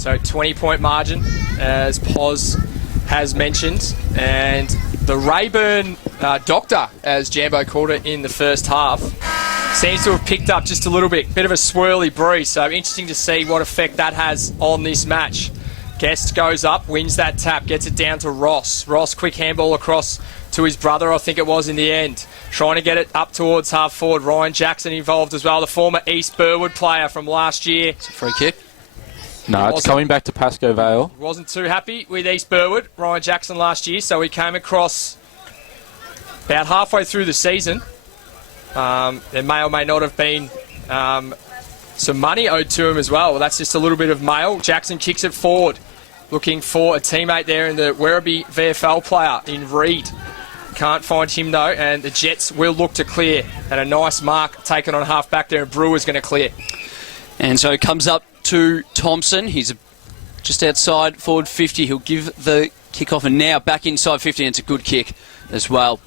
So 20-point margin, as Poz has mentioned. And the Rayburn Doctor, as Jambo called it in the first half, seems to have picked up just a little bit. Bit of a swirly breeze. So interesting to see what effect that has on this match. Guest goes up, wins that tap, gets it down to Ross. Ross, quick handball across to his brother, I think it was in the end. Trying to get it up towards half forward. Ryan Jackson involved as well, the former East Burwood player from last year. It's a free kick. No, it's coming back to Pascoe Vale. Wasn't too happy with East Burwood, Ryan Jackson last year, so he came across about halfway through the season. There may or may not have been some money owed to him as well. That's just a little bit of mail. Jackson kicks it forward, looking for a teammate there in the Werribee VFL player in Reed. Can't find him though, and the Jets will look to clear. And a nice mark taken on half back there, and Brewer's going to clear. And so it comes up to Thompson. He's just outside forward 50. He'll give the kick off, and now back inside 50, and it's a good kick as well.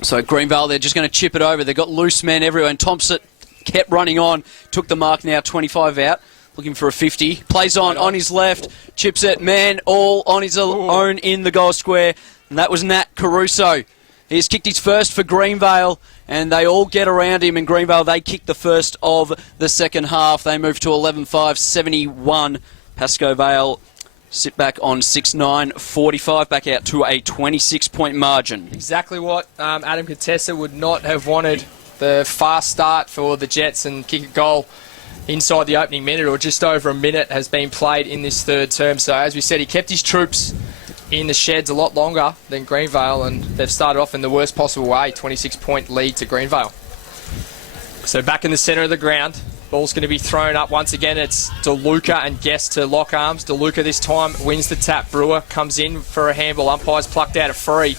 So Greenvale, they're just going to chip it over. They've got loose men everywhere, and Thompson kept running on, took the mark now, 25 out, looking for a 50. Plays on his left, chips it, man, all on his own in the goal square. And that was Nat Caruso. He's kicked his first for Greenvale, and they all get around him. And Greenvale, they kick the first of the second half. They move to 11-5, 71. Pascoe Vale sit back on 6-9, 45, back out to a 26-point margin. Exactly what Adam Contessa would not have wanted. The fast start for the Jets and kick a goal inside the opening minute, or just over a minute, has been played in this third term. So as we said, he kept his troops in the sheds a lot longer than Greenvale, and they've started off in the worst possible way. 26-point lead to Greenvale. So back in the centre of the ground, ball's going to be thrown up once again. It's DeLuca and Guest to lock arms. DeLuca this time wins the tap. Brewer comes in for a handball. Umpire's plucked out a free.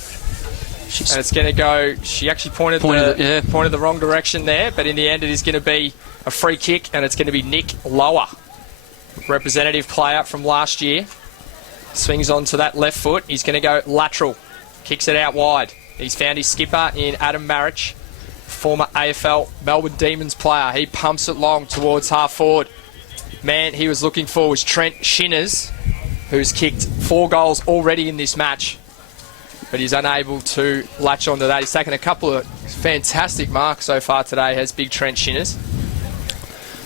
And it's going to go... She actually pointed the wrong direction there, but in the end it is going to be a free kick, and it's going to be Nick Lower, representative player from last year. Swings onto that left foot. He's going to go lateral. Kicks it out wide. He's found his skipper in Adam Marich, former AFL Melbourne Demons player. He pumps it long towards half forward. Man he was looking for was Trent Shinners, who's kicked 4 goals already in this match, but he's unable to latch onto that. He's taken a couple of fantastic marks so far today, has big Trent Shinners.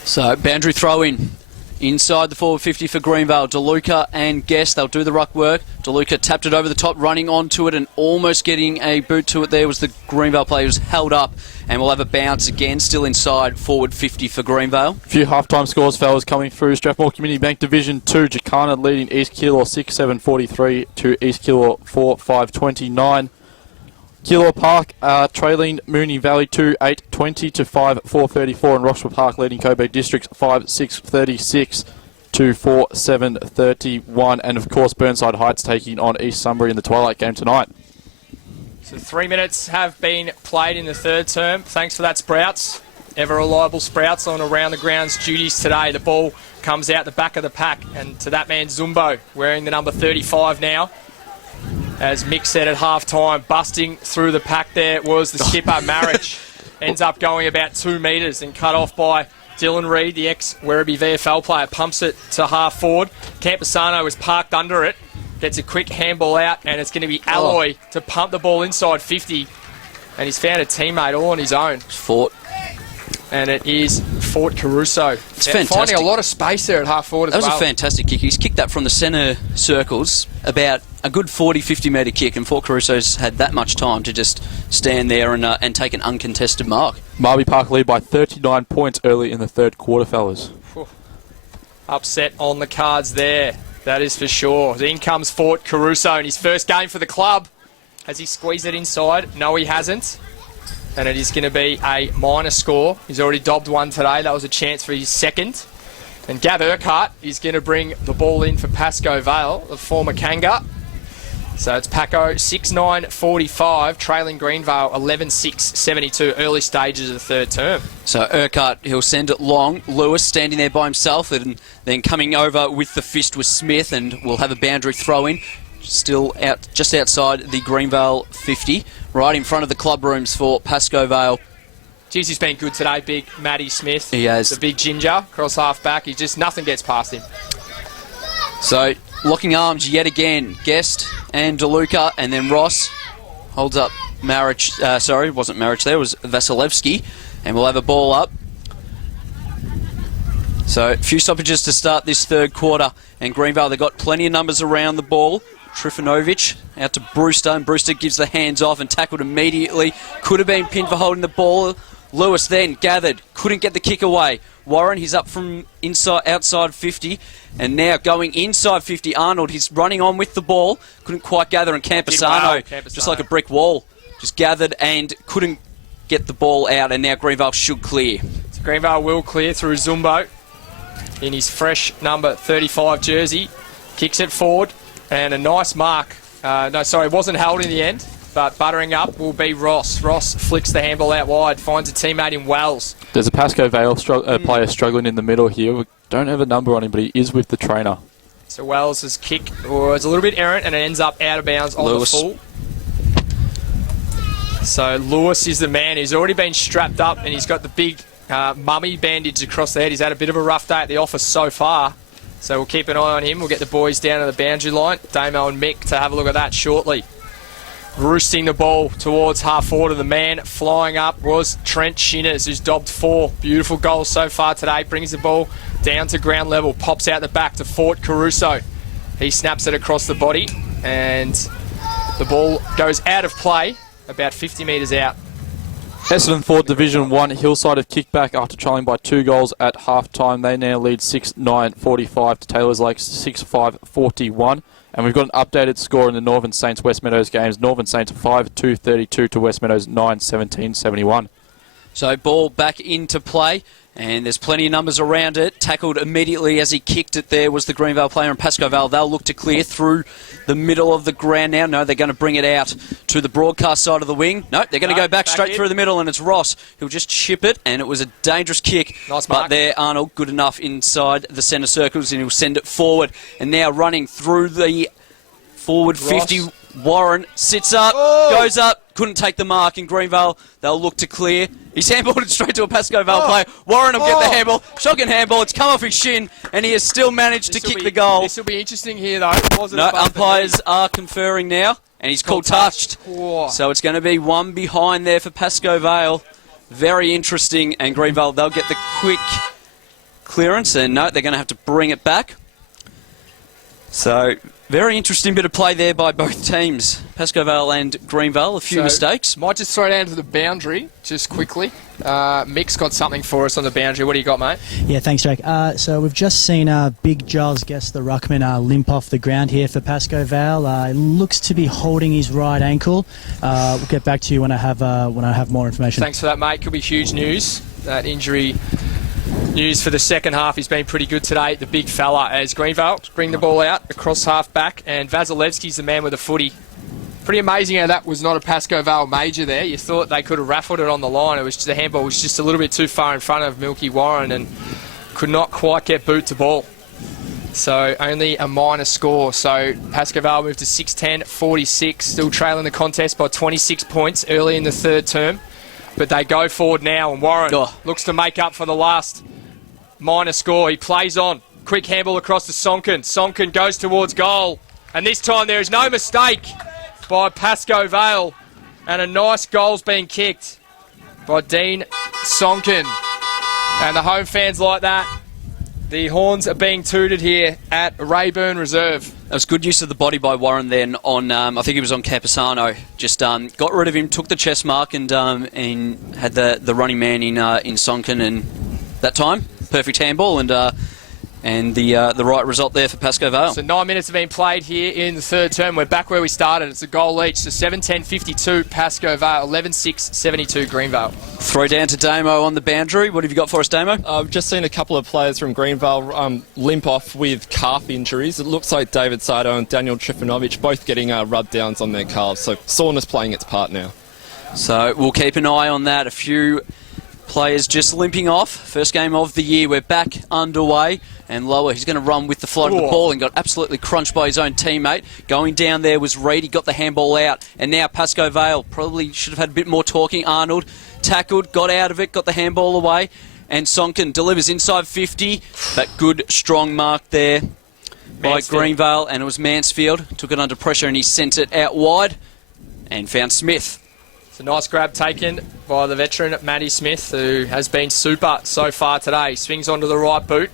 So boundary throw in. Inside the forward 50 for Greenvale. DeLuca and Guest, they'll do the ruck work. DeLuca tapped it over the top, running onto it and almost getting a boot to it there was the Greenvale player who's held up, and we'll have a bounce again, still inside forward 50 for Greenvale. A few half-time scores, fellas, coming through. Strathmore Community Bank Division 2, Jacana leading East Keilor 6-7-43 to East Keilor 4-5-29. Keilor Park trailing Moonee Valley 2-8-20 to 5-4-34, and Roxburgh Park leading Coburg Districts 5-6-36 to 4-7-31, and of course Burnside Heights taking on East Sunbury in the Twilight game tonight. So 3 minutes have been played in the third term. Thanks for that, Sprouts. Ever reliable Sprouts on around the grounds duties today. The ball comes out the back of the pack, and to that man Zumbo, wearing the number 35 now. As Mick said at half-time, busting through the pack there was the skipper, Marich. Ends up going about 2 metres and cut off by Dylan Reid, the ex-Werribee VFL player. Pumps it to half forward. Campusano is parked under it. Gets a quick handball out, and it's going to be Alloy to pump the ball inside 50. And he's found a teammate all on his own. Fort. And it is Fort Caruso. It's fantastic. Finding a lot of space there at half forward as well. That was a fantastic kick. He's kicked that from the centre circles, about a good 40-50 metre kick, and Fort Caruso's had that much time to just stand there and take an uncontested mark. Marby Park lead by 39 points early in the third quarter, fellas. Upset on the cards there, that is for sure. In comes Fort Caruso in his first game for the club. Has he squeezed it inside? No, he hasn't. And it is going to be a minor score. He's already dobbed one today. That was a chance for his second. And Gav Urquhart is going to bring the ball in for Pascoe Vale, the former Kanga. So it's Paco 6-9-45, trailing Greenvale 11-6-72, early stages of the third term. So Urquhart, he'll send it long. Lewis standing there by himself, and then coming over with the fist was Smith, and we'll have a boundary throw in. Still out just outside the Greenvale 50, right in front of the club rooms for Pascoe Vale. Jeez, he's been good today, big Matty Smith. He has. The big ginger, across half back. He just, nothing gets past him. So, locking arms yet again. Guest and DeLuca, and then Ross holds up Marriage. Sorry, it wasn't Marriage there, it was Vasilevsky. And we'll have a ball up. So, a few stoppages to start this third quarter. And Greenvale, they've got plenty of numbers around the ball. Trifanovic out to Brewster, and Brewster gives the hands off and tackled immediately. Could have been pinned for holding the ball. Lewis then gathered, couldn't get the kick away. Warren, he's up from outside 50, and now going inside 50. Arnold, he's running on with the ball, couldn't quite gather, and Campusano, just like a brick wall, just gathered and couldn't get the ball out, and now Greenvale should clear. So Greenvale will clear through Zumbo in his fresh number 35 jersey. Kicks it forward, and a nice mark. It wasn't held in the end, but buttering up will be Ross. Ross flicks the handball out wide, finds a teammate in Wells. There's a Pascoe Vale player struggling in the middle here. We don't have a number on him, but he is with the trainer. So Wells' kick was a little bit errant, and it ends up out of bounds on the full. So Lewis is the man. He's already been strapped up, and he's got the big mummy bandage across the head. He's had a bit of a rough day at the office so far. So we'll keep an eye on him. We'll get the boys down to the boundary line, Damo and Mick, to have a look at that shortly. Roosting the ball towards half forward, of the man flying up was Trent Shinners, who's dobbed 4 beautiful goals so far today. Brings the ball down to ground level, pops out the back to Fort Caruso. He snaps it across the body, and the ball goes out of play about 50 metres out. Essendon Ford Division 1, Hillside have kicked back after trailing by 2 goals at half-time. They now lead 6-9-45 to Taylors Lake 6-5-41. And we've got an updated score in the Northern Saints West Meadows games. Northern Saints 5-2-32 to West Meadows 9-17-71. So ball back into play, and there's plenty of numbers around it. Tackled immediately as he kicked it there was the Greenvale player, and Pascoe Vale. They'll look to clear through the middle of the ground now. No, they're going to bring it out to the broadcast side of the wing. No, they're going to go back straight through the middle, and it's Ross who'll just chip it, and it was a dangerous kick. Nice mark. But there, Arnold, good enough inside the centre circles, and he'll send it forward. And now running through the forward Ross. 50, Warren sits up, goes up, couldn't take the mark in Greenvale. They'll look to clear. He's handballed it straight to a Pascoe Vale player. Warren will get the handball. Shotgun handball. It's come off his shin, and he has still managed to kick the goal. This will be interesting here, though. No, umpires are conferring now, and he's called touched. So it's going to be one behind there for Pascoe Vale. Very interesting, and Greenvale, they'll get the quick clearance, and no, they're going to have to bring it back. So, very interesting bit of play there by both teams. Pascoe Vale and Greenvale, a few mistakes. Might just throw down to the boundary, just quickly. Mick's got something for us on the boundary. What do you got, mate? Yeah, thanks, Jake. So we've just seen Big Giles Guest, the ruckman, limp off the ground here for Pascoe Vale. It looks to be holding his right ankle. We'll get back to you when I have more information. Thanks for that, mate. Could be huge news. That injury news for the second half. He's been pretty good today, the big fella, as Greenvale bring the ball out across half back, and Vasilevsky's the man with the footy. Pretty amazing how that was not a Pascoe Vale major there. You thought they could have raffled it on the line. It was just, the handball was just a little bit too far in front of Milky Warren and could not quite get boot to ball. So only a minor score. So Pascoe Vale moved to 6-10-46, still trailing the contest by 26 points early in the third term. But they go forward now, and Warren looks to make up for the last minor score. He plays on. Quick handball across to Sonkin. Sonkin goes towards goal. And this time there is no mistake by Pascoe Vale. And a nice goal's being kicked by Dean Sonkin. And the home fans like that. The horns are being tooted here at Rayburn Reserve. That was good use of the body by Warren then on, I think he was on Campusano. Just got rid of him, took the chest mark, and had the running man in Sonkin, and that time, perfect handball, and the right result there for Pascoe Vale. So 9 minutes have been played here in the third term. We're back where we started. It's a goal each. So 7-10-52 Pascoe Vale, 11-6-72 Greenvale. Throw down to Damo on the boundary. What have you got for us, Damo? I've just seen a couple of players from Greenvale limp off with calf injuries. It looks like David Sato and Daniel Trifanovic both getting rub downs on their calves. So soreness playing its part now. So we'll keep an eye on that. A few players just limping off. First game of the year. We're back underway. And Lower, he's going to run with the flight of the ball and got absolutely crunched by his own teammate. Going down there was Reed. He got the handball out. And now Pascoe Vale probably should have had a bit more talking. Arnold tackled, got out of it, got the handball away. And Sonkin delivers inside 50. That good, strong mark there. by Mansfield. Greenvale, and it was Mansfield. Took it under pressure and he sent it out wide and found Smith. It's a nice grab taken by the veteran Matty Smith, who has been super so far today. Swings onto the right boot,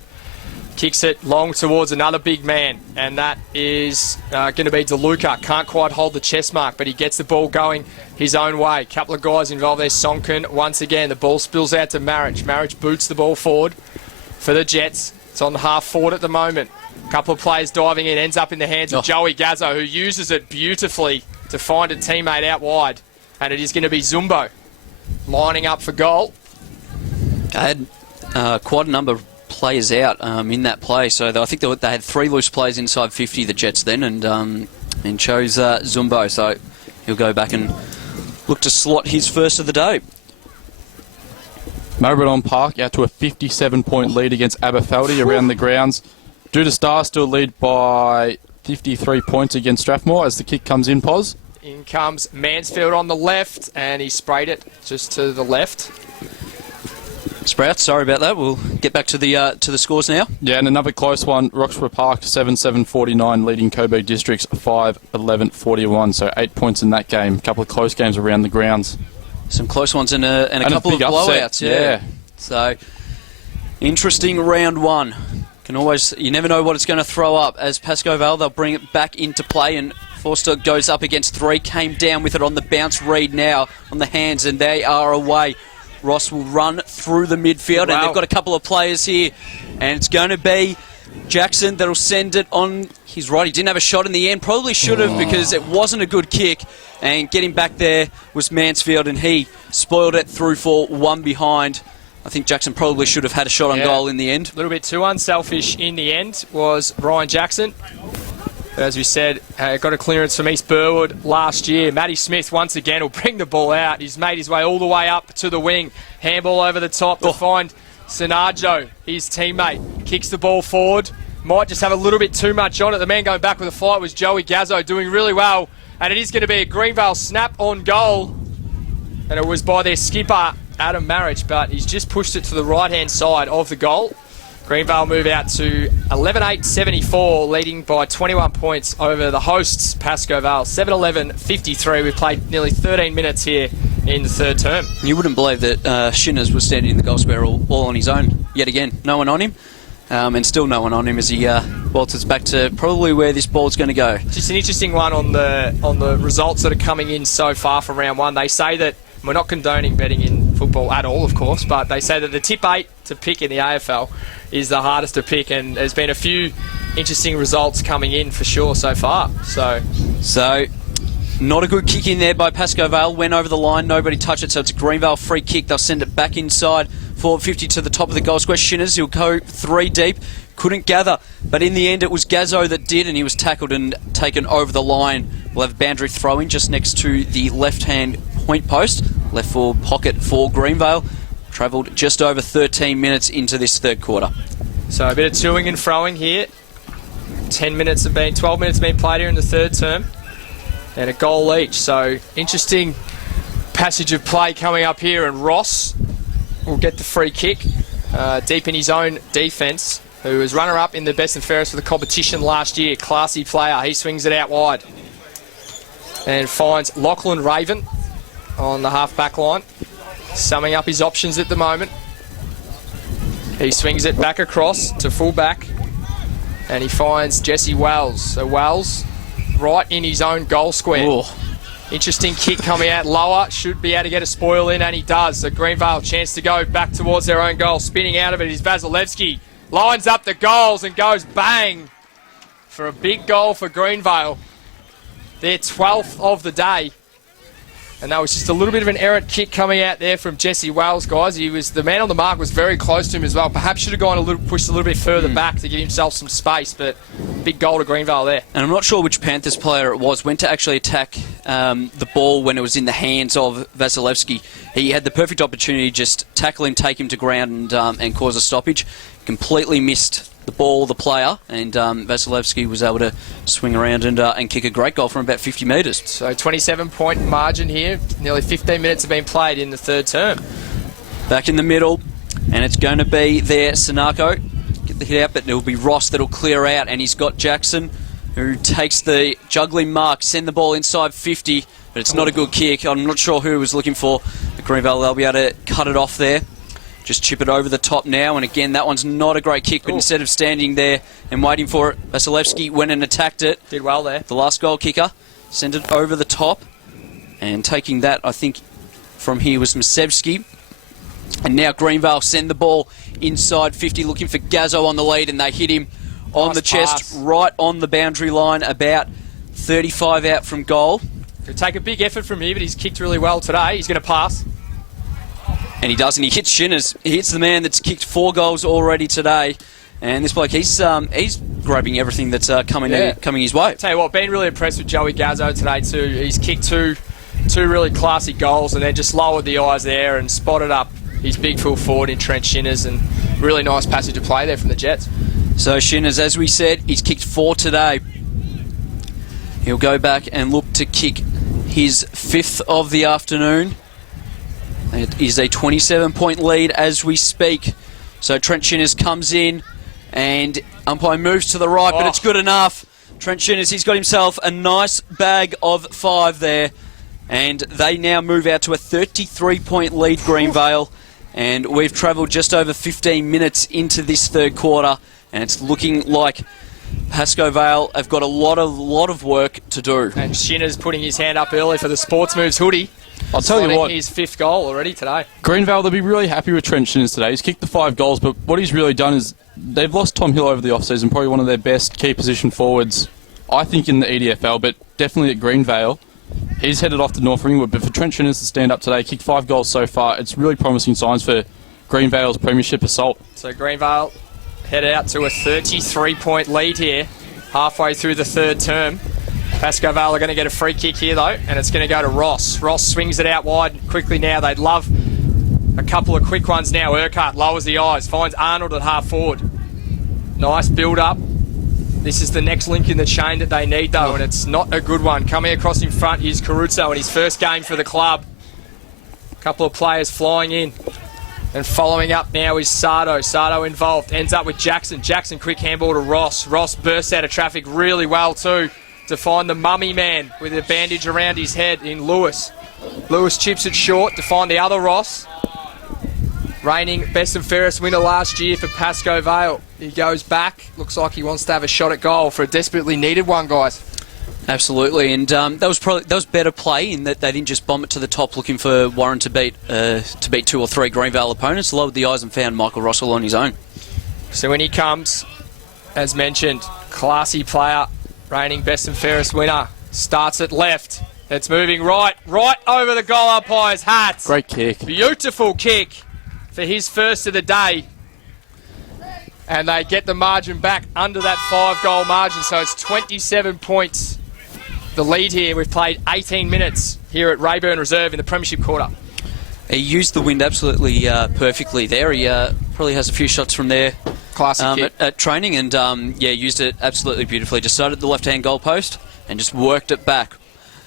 kicks it long towards another big man, and that is going to be DeLuca. Can't quite hold the chest mark, but he gets the ball going his own way. Couple of guys involved there. Sonkin, once again, the ball spills out to Marriage. Marriage boots the ball forward for the Jets. It's on half forward at the moment. A couple of players diving in, ends up in the hands of Joey Gazzo, who uses it beautifully to find a teammate out wide. And it is going to be Zumbo lining up for goal. They had quite a number of players out in that play, so I think they had 3 loose players inside 50, the Jets then, and chose Zumbo, so he'll go back and look to slot his first of the day. Maribyrnong Park out to a 57-point lead against Aberfeldy around the grounds. Due to Star still lead by 53 points against Strathmore as the kick comes in, Pos. In comes Mansfield on the left, and he sprayed it just to the left. Sprouts, sorry about that. We'll get back to the scores now. Yeah, and another close one. Roxburgh Park 7-7-49, leading Coburg Districts 5-11-41. So 8 points in that game. A couple of close games around the grounds. Some close ones and a couple of blowouts. Yeah. So interesting round one. You never know what it's going to throw up. As Pascoe Vale, they'll bring it back into play, and Forster goes up against 3. Came down with it on the bounce. Reed now on the hands, and they are away. Ross will run through the midfield, and they've got a couple of players here, and it's going to be Jackson that'll send it on. He's right, he didn't have a shot in the end, probably should have because it wasn't a good kick, and getting back there was Mansfield, and he spoiled it through for 1 behind. I think Jackson probably should have had a shot on goal in the end. A little bit too unselfish in the end was Ryan Jackson. As we said, got a clearance from East Burwood last year. Matty Smith, once again, will bring the ball out. He's made his way all the way up to the wing. Handball over the top to find Sinajo, his teammate. Kicks the ball forward. Might just have a little bit too much on it. The man going back with a fight was Joey Gazzo, doing really well. And it is going to be a Greenvale snap on goal. And it was by their skipper, Adam Marriage, but he's just pushed it to the right-hand side of the goal. Greenvale move out to 11-8-74, leading by 21 points over the hosts, Pascoe Vale. 7-11-53. We've played nearly 13 minutes here in the third term. You wouldn't believe that Shinners was standing in the goal square all on his own yet again. No one on him, and still no one on him as he waltzes back to probably where this ball's going to go. Just an interesting one on the results that are coming in so far from round one. They say that we're not condoning betting in football at all, of course, but they say that the tip 8 to pick in the AFL is the hardest to pick, and there's been a few interesting results coming in for sure so far. So not a good kick in there by Pascoe Vale. Went over the line, nobody touched it, so it's a Greenvale free kick. They'll send it back inside, forward 50 to the top of the goal square. Shinners, he'll go 3 deep, couldn't gather, but in the end it was Gazzo that did, and he was tackled and taken over the line. We'll have a boundary throw-in just next to the left-hand point post, left forward pocket for Greenvale. Travelled just over 13 minutes into this third quarter. So a bit of toing and froing here. 12 minutes have been played here in the third term, and a goal each. So interesting passage of play coming up here, and Ross will get the free kick deep in his own defence, who was runner-up in the best and fairest for the competition last year. Classy player. He swings it out wide and finds Lachlan Raven on the half-back line, summing up his options at the moment. He swings it back across to full-back, and he finds Jesse Wells. So Wells right in his own goal square. Ooh. Interesting kick coming out lower. Should be able to get a spoil in, and he does. So Greenvale chance to go back towards their own goal. Spinning out of it is Vasilevsky. Lines up the goals and goes bang for a big goal for Greenvale. Their 12th of the day. And that was just a little bit of an errant kick coming out there from Jesse Wells, guys. The man on the mark was very close to him as well. Perhaps should have gone pushed a little bit further back to give himself some space, but big goal to Greenvale there. And I'm not sure which Panthers player it was. Went to actually attack the ball when it was in the hands of Vasilevsky. He had the perfect opportunity to just tackle him, take him to ground, and cause a stoppage. Completely missed the ball, the player, and Vasilevsky was able to swing around and kick a great goal from about 50 metres. So 27-point margin here. Nearly 15 minutes have been played in the third term. Back in the middle, and it's going to be there, Sinako. get the hit out, but it'll be Ross that'll clear out, and he's got Jackson, who takes the juggling mark, send the ball inside 50, but it's not a good kick. I'm not sure who was looking for the Greenvale. They'll be able to cut it off there. Just chip it over the top now, and again, that one's not a great kick, but instead of standing there and waiting for it, Vasilevsky went and attacked it. Did well there. The last goal kicker sent it over the top, and taking that, I think, from here was Masevsky. And now Greenvale send the ball inside 50, looking for Gazzo on the lead, and they hit him on the chest, right on the boundary line, about 35 out from goal. It'll take a big effort from him, but he's kicked really well today. He's going to pass. And he does, and he hits Shinners. He hits the man that's kicked 4 goals already today. And this bloke, he's grabbing everything that's coming his way. Tell you what, been really impressed with Joey Gazzo today too. He's kicked two really classy goals, and then just lowered the eyes there and spotted up his big full forward in Trent Shinners, and really nice passage of play there from the Jets. So Shinners, as we said, he's kicked 4 today. He'll go back and look to kick his 5th of the afternoon. It is a 27-point lead as we speak. So Trent Shinners comes in, and umpire moves to the right, but it's good enough. Trent Shinners, he's got himself a nice bag of 5 there. And they now move out to a 33-point lead, Greenvale. And we've travelled just over 15 minutes into this third quarter, and it's looking like Pascoe Vale have got a lot of work to do. And Shinners putting his hand up early for the Sports Moves hoodie. I'll tell you what, his 5th goal already today. Greenvale, they'll be really happy with Trent Shinners today. He's kicked the 5 goals, but what he's really done is they've lost Tom Hill over the offseason, probably one of their best key position forwards, I think, in the EDFL, but definitely at Greenvale. He's headed off to North Ringwood, but for Trent Shinners to stand up today, kicked 5 goals so far, it's really promising signs for Greenvale's premiership assault. So Greenvale head out to a 33-point lead here, halfway through the third term. Pascoe Vale are going to get a free kick here, though, and it's going to go to Ross. Ross swings it out wide quickly now. They'd love a couple of quick ones now. Urquhart lowers the eyes, finds Arnold at half forward. Nice build-up. This is the next link in the chain that they need, though, and it's not a good one. Coming across in front is Caruso in his first game for the club. A couple of players flying in. And following up now is Sardo. Sardo involved. Ends up with Jackson. Jackson quick handball to Ross. Ross bursts out of traffic really well too to find the mummy man with a bandage around his head in Lewis. Lewis chips it short to find the other Ross. Reigning best and fairest winner last year for Pascoe Vale. He goes back. Looks like he wants to have a shot at goal for a desperately needed one, guys. Absolutely, and that was better play in that they didn't just bomb it to the top looking for Warren to beat 2 or 3 Greenvale opponents. Lowered the eyes and found Michael Russell on his own. So when he comes, as mentioned, classy player, reigning best and fairest winner, starts at left. It's moving right over the goal umpire's hat. Great kick. Beautiful kick for his first of the day. And they get the margin back under that 5-goal margin, so it's 27 points. The lead here. We've played 18 minutes here at Rayburn Reserve in the Premiership quarter. He used the wind absolutely perfectly there. He probably has a few shots from there at training, and used it absolutely beautifully. Just started at the left-hand goalpost and just worked it back.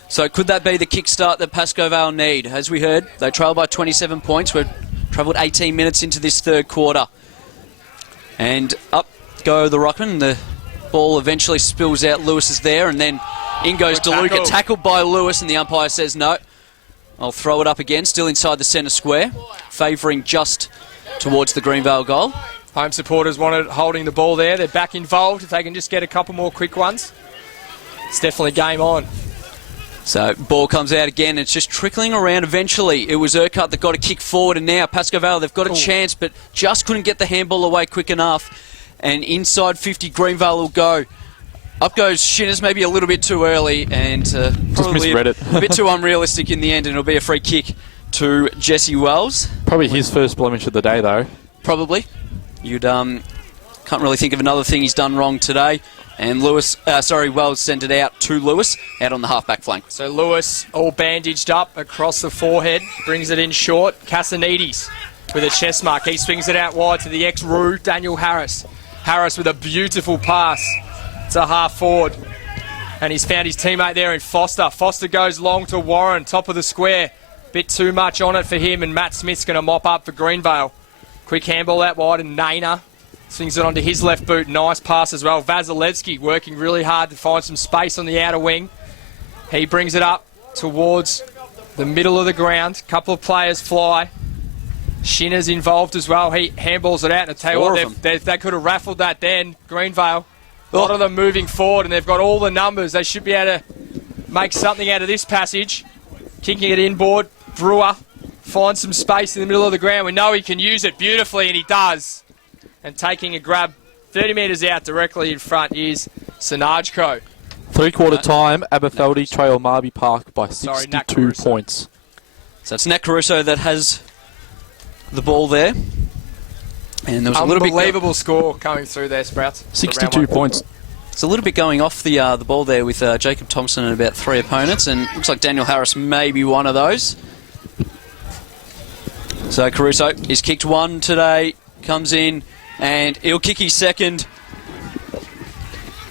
So could that be the kickstart that Pascoe Vale need? As we heard, they trail by 27 points. We've travelled 18 minutes into this third quarter. And up go the Ruckman. The ball eventually spills out. Lewis is there, and then in goes DeLuca, tackled by Lewis, and the umpire says no. I'll throw it up again, still inside the centre square, favouring just towards the Greenvale goal. Home supporters wanted holding the ball there. They're back involved. If they can just get a couple more quick ones, it's definitely game on. So ball comes out again. It's just trickling around eventually. It was Urquhart that got a kick forward, and now Pascoe Vale, they've got a chance, but just couldn't get the handball away quick enough. And inside 50, Greenvale will go. Up goes Shinners, maybe a little bit too early, and probably a bit too unrealistic in the end, and it'll be a free kick to Jesse Wells. Probably his first blemish of the day, though. Probably. You'd can't really think of another thing he's done wrong today. And Wells sent it out to Lewis, out on the half-back flank. So Lewis, all bandaged up across the forehead, brings it in short. Cassanides with a chest mark. He swings it out wide to the ex-Roo, Daniel Harris. Harris with a beautiful pass to half forward. And he's found his teammate there in Foster. Foster goes long to Warren, top of the square. Bit too much on it for him, and Matt Smith's going to mop up for Greenvale. Quick handball out wide, and Naina Swings it onto his left boot. Nice pass as well. Vasilevsky working really hard to find some space on the outer wing. He brings it up towards the middle of the ground. Couple of players fly. Shinner's involved as well. He handballs it out, and I tell you what, they could have raffled that then. Greenvale, a lot of them moving forward, and they've got all the numbers. They should be able to make something out of this passage. Kicking it inboard. Brewer finds some space in the middle of the ground. We know he can use it beautifully, and he does. And taking a grab 30 metres out directly in front is Sinajko. Three-quarter time, Aberfeldy trail Marby Park by 62 points. So it's Nat Caruso that has the ball there. And there was a little bit unbelievable score coming through there, Sprouts. 62 points. It's a little bit going off the ball there with Jacob Thompson and about 3 opponents, and looks like Daniel Harris may be one of those. So Caruso is kicked 1 today, comes in, and he'll kick his second.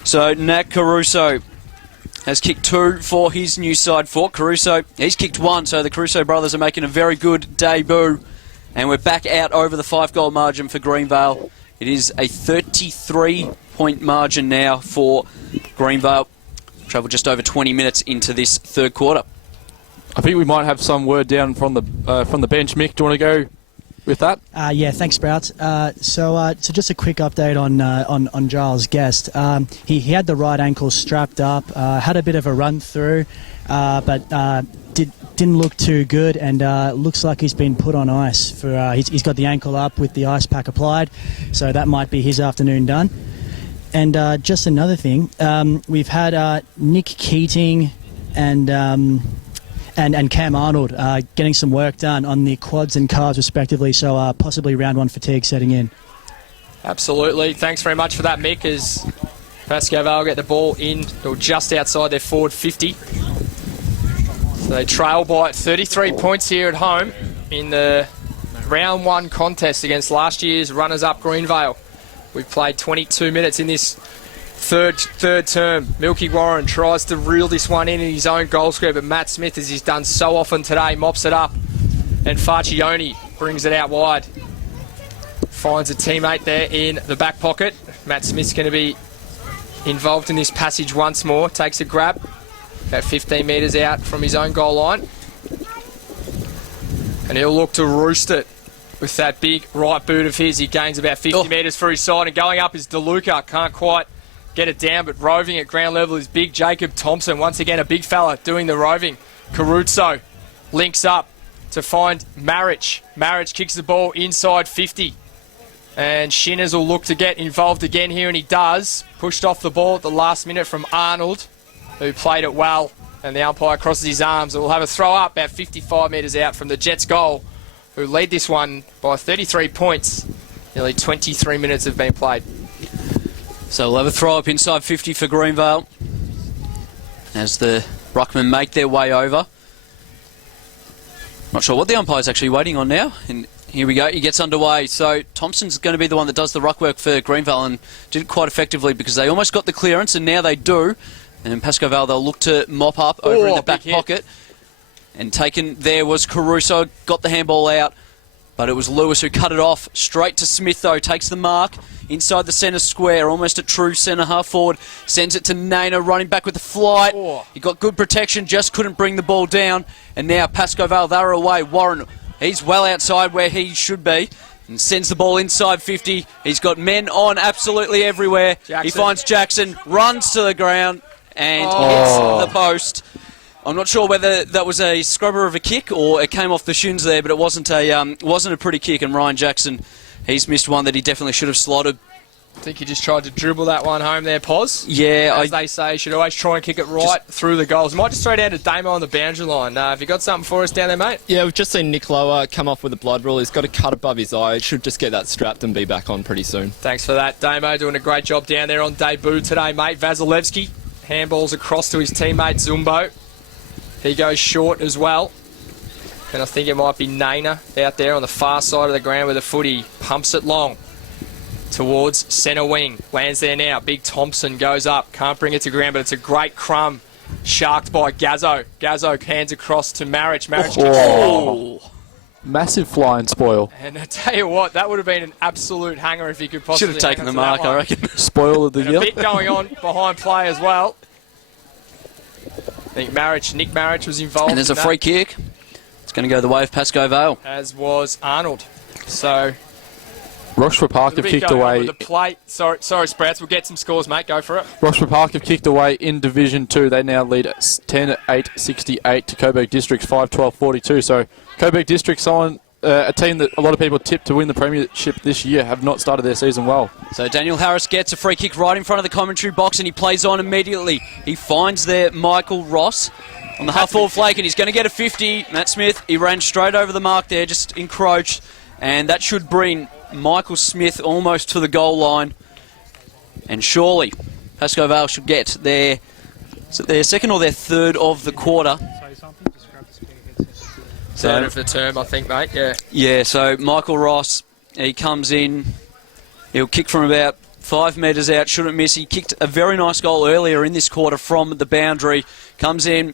So Nat Caruso has kicked 2 for his new side. For Caruso, he's kicked 1, so the Caruso brothers are making a very good debut. And we're back out over the 5-goal margin for Greenvale. It is a 33-point margin now for Greenvale. Travel just over 20 minutes into this third quarter. I think we might have some word down from the bench. Mick, do you want to go with that? Yeah, thanks, Sprouts. So just a quick update on Giles Guest. He had the right ankle strapped up, had a bit of a run through, but didn't look too good, and looks like he's been put on ice. He's got the ankle up with the ice pack applied, so that might be his afternoon done. And just another thing, we've had Nick Keating and Cam Arnold getting some work done on the quads and calves respectively, so possibly round 1 fatigue setting in. Absolutely. Thanks very much for that, Mick, as Pascoe Vale get the ball in or just outside their forward 50. So they trail by 33 points here at home in the round 1 contest against last year's runners-up Greenvale. We've played 22 minutes in this third term. Milky Warren tries to reel this one in his own goal square, but Matt Smith, as he's done so often today, mops it up. And Faccioni brings it out wide. Finds a teammate there in the back pocket. Matt Smith's going to be involved in this passage once more. Takes a grab. About 15 metres out from his own goal line. And he'll look to roost it with that big right boot of his. He gains about 50 metres for his side, and going up is DeLuca. Can't quite get it down, but roving at ground level is big Jacob Thompson. Once again, a big fella doing the roving. Caruso links up to find Marich. Marich kicks the ball inside 50. And Shinners will look to get involved again here, and he does. Pushed off the ball at the last minute from Arnold, who played it well, and the umpire crosses his arms, and we'll have a throw up about 55 metres out from the Jets' goal, who lead this one by 33 points. Nearly 23 minutes have been played. So we'll have a throw up inside 50 for Greenvale as the Ruckmen make their way over. Not sure what the umpire's actually waiting on now. And here we go, he gets underway. So Thompson's going to be the one that does the ruck work for Greenvale, and did it quite effectively because they almost got the clearance, and now they do. And in Pascoe Vale, they'll look to mop up over in the back pocket. And taken there was Caruso, got the handball out, but it was Lewis who cut it off. Straight to Smith, though, takes the mark inside the centre square, almost a true centre half forward. Sends it to Naina, running back with the flight. He got good protection, just couldn't bring the ball down. And now Pascoe Vale, they're away. Warren, he's well outside where he should be, and sends the ball inside 50. He's got men on absolutely everywhere. Jackson. He finds Jackson, runs to the ground, and hits the post. I'm not sure whether that was a scrubber of a kick or it came off the shins there, but it wasn't a pretty kick. And Ryan Jackson, he's missed one that he definitely should have slotted. I think he just tried to dribble that one home there, Pos. Yeah, as they say, should always try and kick it right through the goals. Might just throw down to Damo on the boundary line. Have you got something for us down there, mate? Yeah, we've just seen Nick Lower come off with a blood rule. He's got a cut above his eye. He should just get that strapped and be back on pretty soon. Thanks for that, Damo. Doing a great job down there on debut today, mate. Vasilevsky handballs across to his teammate Zumbo. He goes short as well. And I think it might be Naina out there on the far side of the ground with a footy. Pumps it long towards centre wing. Lands there now. Big Thompson goes up. Can't bring it to ground, but it's a great crumb. Sharked by Gazzo. Gazzo hands across to Marich. Marich massive fly and spoil. And I tell you what, that would have been an absolute hanger if he could possibly. Should have taken the hang on to mark, that I one. reckon. Spoil of the And a year. bit going on behind play as well. I think Nick Marriage was involved. And there's in a free that, kick. It's going to go the way of Pascoe Vale. as was Arnold. So Roxburgh Park a have bit kicked going on away. with the plate. Sorry, Sprouts. We'll get some scores, mate. Go for it. Roxburgh Park have kicked away in Division 2. They now lead 10-8-68 to Coburg District's 5-12-42. So Coburg District, a team that a lot of people tipped to win the premiership this year, have not started their season well. So Daniel Harris gets a free kick right in front of the commentary box and he plays on immediately. He finds there Michael Ross on the half-forward flank and he's going to get a 50. Matt Smith, he ran straight over the mark there, just encroached. And that should bring Michael Smith almost to the goal line. And surely Pascoe Vale should get their second or their third of the quarter. Third of the term, I think, mate. Yeah. Yeah, so Michael Ross, he comes in. He'll kick from about 5 metres out, shouldn't miss. He kicked a very nice goal earlier in this quarter from the boundary. Comes in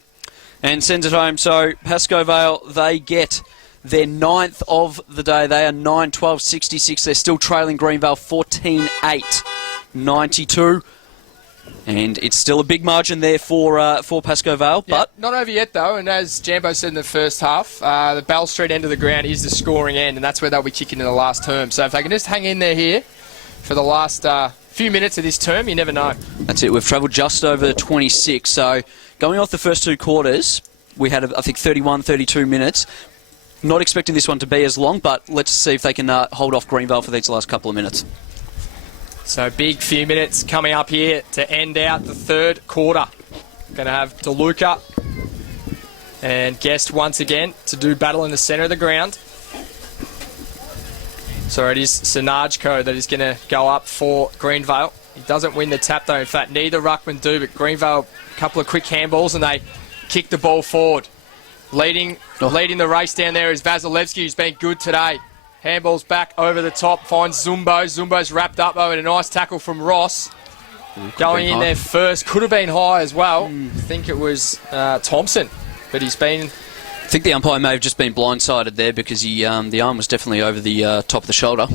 and sends it home. So Pascoe Vale, they get their 9th of the day. They are 9-12-66. They're still trailing Greenvale 14-8-92. And it's still a big margin there for Pascoe Vale. Yeah, But not over yet, though. And as Jambo said in the first half, the Bell Street end of the ground is the scoring end, and that's where they'll be kicking in the last term. So if they can just hang in there here for the last few minutes of this term, you never know. that's it. We've travelled just over 26. So going off the first 2 quarters, we had, I think, 31, 32 minutes. Not expecting this one to be as long, but let's see if they can hold off Greenvale for these last couple of minutes. So big few minutes coming up here to end out the third quarter. Going to have DeLuca and Guest once again to do battle in the centre of the ground. So it is Sinajko that is going to go up for Greenvale. He doesn't win the tap though. In fact, neither ruckman do, but Greenvale, a couple of quick handballs and they kick the ball forward. Leading the race down there is Vasilevsky, who's been good today. Handballs back over the top, finds Zumbo. Zumbo's wrapped up though, and a nice tackle from Ross. Going in there first, could have been high as well. I think it was Thompson, but he's been... I think the umpire may have just been blindsided there because the arm was definitely over the top of the shoulder.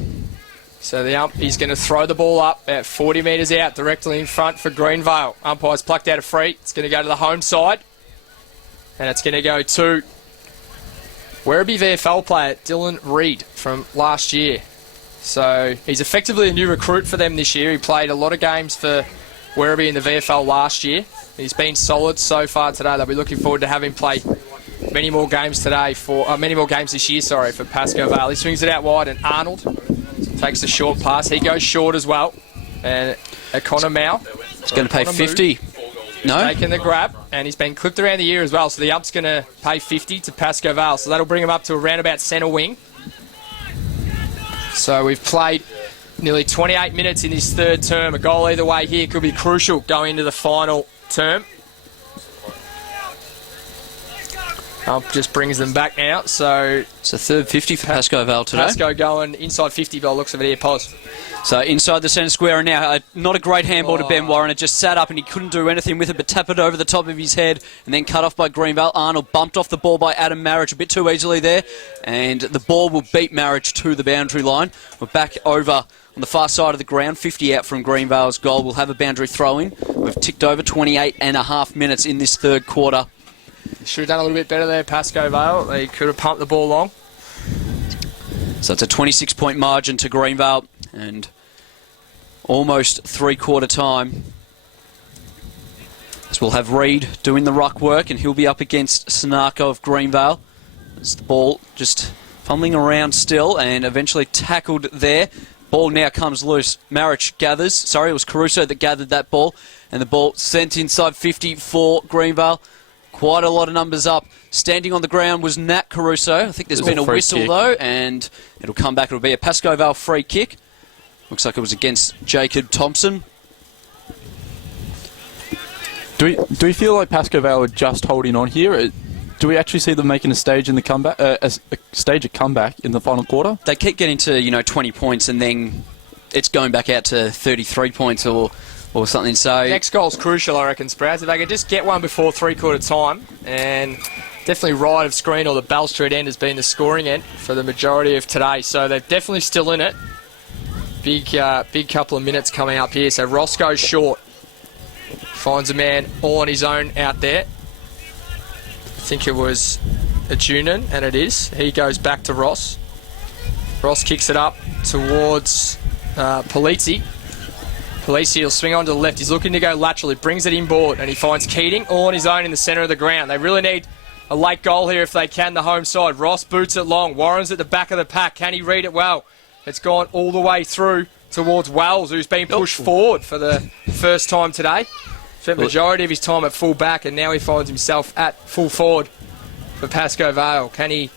So the he's going to throw the ball up at 40 metres out, directly in front for Greenvale. Umpire's plucked out a free. It's going to go to the home side. And it's going to go to Werribee VFL player Dylan Reid from last year. So he's effectively a new recruit for them this year. He played a lot of games for Werribee in the VFL last year. He's been solid so far today. They'll be looking forward to having him play many more games today this year, for Pascoe Vale. He swings it out wide and Arnold takes a short pass. He goes short as well. And Connor Mao. He's going to pay 50. No? Taking the grab, and he's been clipped around the ear as well, so the ump's going to pay 50 to Pascoe Vale, so that'll bring him up to around about centre wing. So we've played nearly 28 minutes in this third term. A goal either way here could be crucial going into the final term. Ump just brings them back now, so... It's a third 50 for Pascoe Vale today. Pascoe going inside 50 by the looks of it here, Pos. So inside the centre square, and now not a great handball to Ben Warren. It just sat up and he couldn't do anything with it but tap it over the top of his head and then cut off by Greenvale. Arnold bumped off the ball by Adam Marriage a bit too easily there, and the ball will beat Marriage to the boundary line. We're back over on the far side of the ground, 50 out from Greenvale's goal. We'll have a boundary throw-in. We've ticked over 28 and a half minutes in this third quarter. Should have done a little bit better there, Pascoe Vale. They could have pumped the ball long. So it's a 26-point margin to Greenvale, and almost three-quarter time. So we'll have Reid doing the ruck work, and he'll be up against Sinako of Greenvale. As the ball just fumbling around still, and eventually tackled there. Ball now comes loose. Marich gathers. Sorry, it was Caruso that gathered that ball, and the ball sent inside 50 for Greenvale. Quite a lot of numbers up. Standing on the ground was Nat Caruso. I think there's been a whistle kick, though, and it'll come back. It'll be a Pascoe Vale free kick. Looks like it was against Jacob Thompson. Do we feel like Pascoe Vale are just holding on here? Do we actually see them making a stage in the comeback, a comeback in the final quarter? They keep getting to 20 points, and then it's going back out to 33 points or something. So Next goal's crucial, I reckon, Sprouts. If they could just get one before three-quarter time and definitely right of screen, or the Bell Street end has been the scoring end for the majority of today. So they're definitely still in it. Big couple of minutes coming up here. So Ross goes short. Finds a man all on his own out there. I think it was a Junin, and it is. He goes back to Ross. Ross kicks it up towards Polizzi. Polizzi will swing on to the left. He's looking to go laterally. Brings it inboard, and he finds Keating all on his own in the centre of the ground. They really need a late goal here if they can, the home side. Ross boots it long. Warren's at the back of the pack. Can he read it well? It's gone all the way through towards Wells, who's been pushed forward for the first time today. Spent the majority of his time at full back, and now he finds himself at full forward for Pascoe Vale. Can he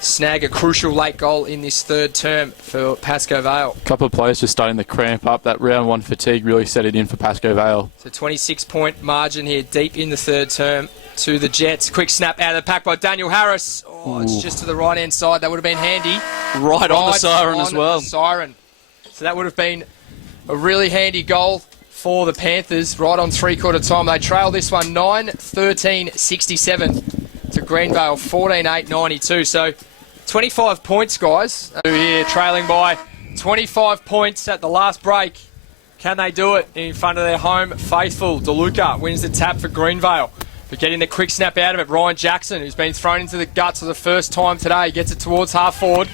snag a crucial late goal in this third term for Pascoe Vale? A couple of players just starting to cramp up. That round one fatigue really set it in for Pascoe Vale. It's a 26-point margin here, deep in the third term to the Jets. Quick snap out of the pack by Daniel Harris. Oh, it's just to the right-hand side. That would have been handy. Right on the siren as well. The siren. So that would have been a really handy goal for the Panthers right on three-quarter time. They trail this one 9-13-67 to Greenvale 14-8-92. So 25 points, guys. Here trailing by 25 points at the last break. Can they do it in front of their home faithful? DeLuca wins the tap for Greenvale. But getting the quick snap out of it, Ryan Jackson, who's been thrown into the guts for the first time today, gets it towards half forward.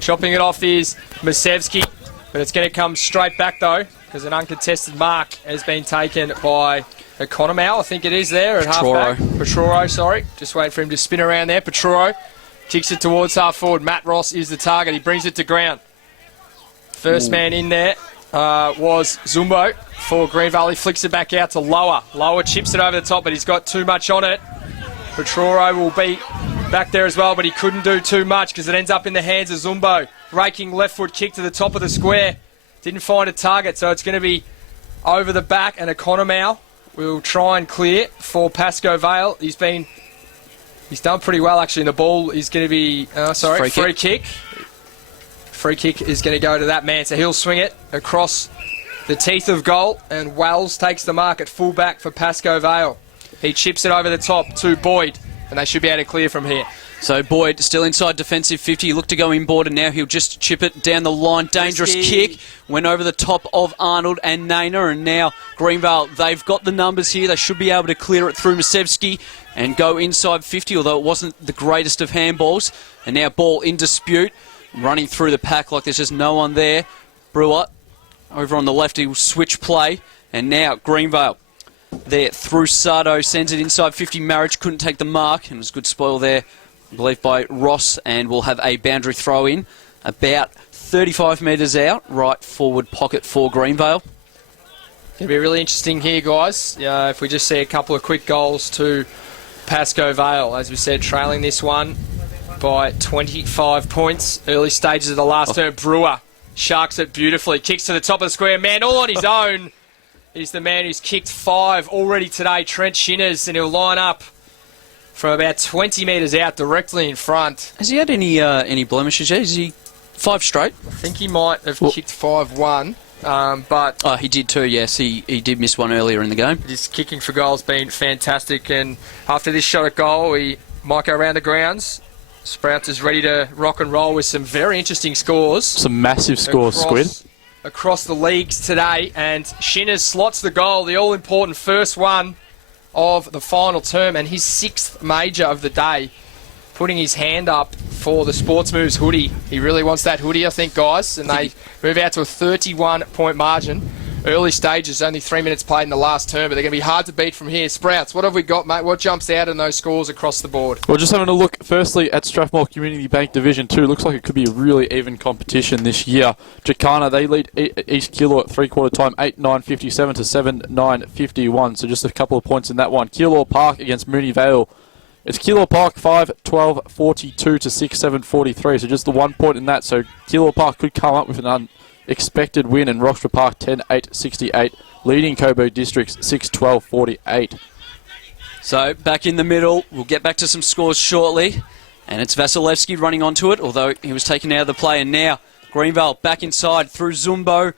Chopping it off is Masevsky, but it's going to come straight back though, because an uncontested mark has been taken by Economow, I think it is there at half-back. Petroro, sorry. Just waiting for him to spin around there. Petroro kicks it towards half forward. Matt Ross is the target. He brings it to ground. First man in there was Zumbo for Greenvale. He flicks it back out to Lower. Lower chips it over the top, but he's got too much on it. Petroro will be back there as well, but he couldn't do too much because it ends up in the hands of Zumbo. Raking left foot kick to the top of the square. Didn't find a target, so it's going to be over the back, and Economow will try and clear for Pascoe Vale. He's done pretty well actually. And the ball is going to be free kick. Free kick is going to go to that man, so he'll swing it across the teeth of goal, and Wells takes the mark at full back for Pascoe Vale. He chips it over the top to Boyd, and they should be able to clear from here. So Boyd still inside defensive 50. He looked to go inboard, and now he'll just chip it down the line. Dangerous kick. Went over the top of Arnold and Naina, and now Greenvale, they've got the numbers here. They should be able to clear it through Masevsky and go inside 50, although it wasn't the greatest of handballs. And now ball in dispute, running through the pack like there's just no one there. Brewer over on the left, he'll switch play, and now Greenvale there through Sardo, sends it inside 50. Marriage couldn't take the mark, and it was a good spoil there, I believe, by Ross, and we'll have a boundary throw in about 35 metres out, right forward pocket for Greenvale. It'll be really interesting here, guys, if we just see a couple of quick goals to Pascoe Vale. As we said, trailing this one by 25 points. Early stages of the last term. Brewer sharks it beautifully. Kicks to the top of the square. Man all on his own is the man who's kicked 5 already today, Trent Shinners, and he'll line up from about 20 metres out directly in front. Has he had any blemishes yet? Is he 5 straight? I think he might have kicked 5-1, but... Oh, he did too, yes. He did miss one earlier in the game. His kicking for goal has been fantastic, and after this shot at goal, he might go around the grounds. Sprouts is ready to rock and roll with some very interesting scores. Some massive scores, Squid. Across the leagues today, and Shinners slots the goal, the all-important first one of the final term, and his 6th major of the day, putting his hand up for the Sports Moves hoodie. He really wants that hoodie, I think, guys, and they move out to a 31-point margin. Early stages, only 3 minutes played in the last term, but they're going to be hard to beat from here. Sprouts, what have we got, mate? What jumps out in those scores across the board? Well, just having a look, firstly, at Strathmore Community Bank Division 2. Looks like it could be a really even competition this year. Jacana, they lead East Keilor at three-quarter time, 8-9-57 to 7-9-51. So just a couple of points in that one. Keilor Park against Moonee Vale. It's Keilor Park 5-12-42 to 6-7-43. So just the 1 point in that. So Keilor Park could come up with an expected win, and Roxburgh Park 10-8-68, leading Coburg Districts 6-12-48. So back in the middle, we'll get back to some scores shortly, and it's Vasilevsky running onto it, although he was taken out of the play, and now Greenvale back inside through Zumbo,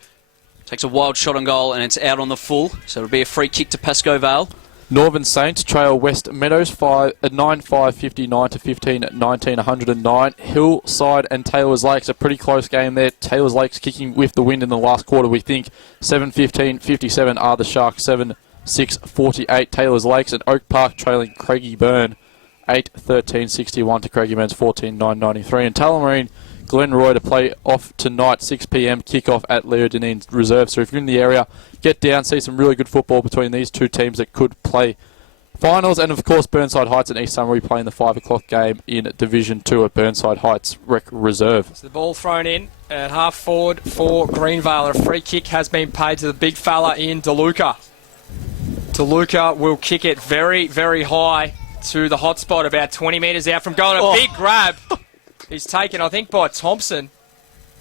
takes a wild shot on goal, and it's out on the full, so it'll be a free kick to Pascoe Vale. Northern Saints trail West Meadows 9-5-59 to 15-19, 109. Hillside and Taylor's Lakes, a pretty close game there. Taylor's Lakes kicking with the wind in the last quarter, we think. 7-15, 57 are the Sharks, 7-6, 48 Taylor's Lakes. And Oak Park trailing Craigie Burn 8-13, 61 to Craigie Burn's 14-9, 93. And Tullamarine Glenroy to play off tonight, 6 p.m. kickoff at Leo Dineen Reserve. So if you're in the area, get down, see some really good football between these two teams that could play finals. And of course, Burnside Heights and East Sunbury playing the 5 o'clock game in Division 2 at Burnside Heights Rec Reserve. So the ball thrown in at half forward for Greenvale, and a free kick has been paid to the big fella in DeLuca. DeLuca will kick it very, very high to the hot spot, about 20 metres out from goal. A big grab. He's taken, I think, by Thompson.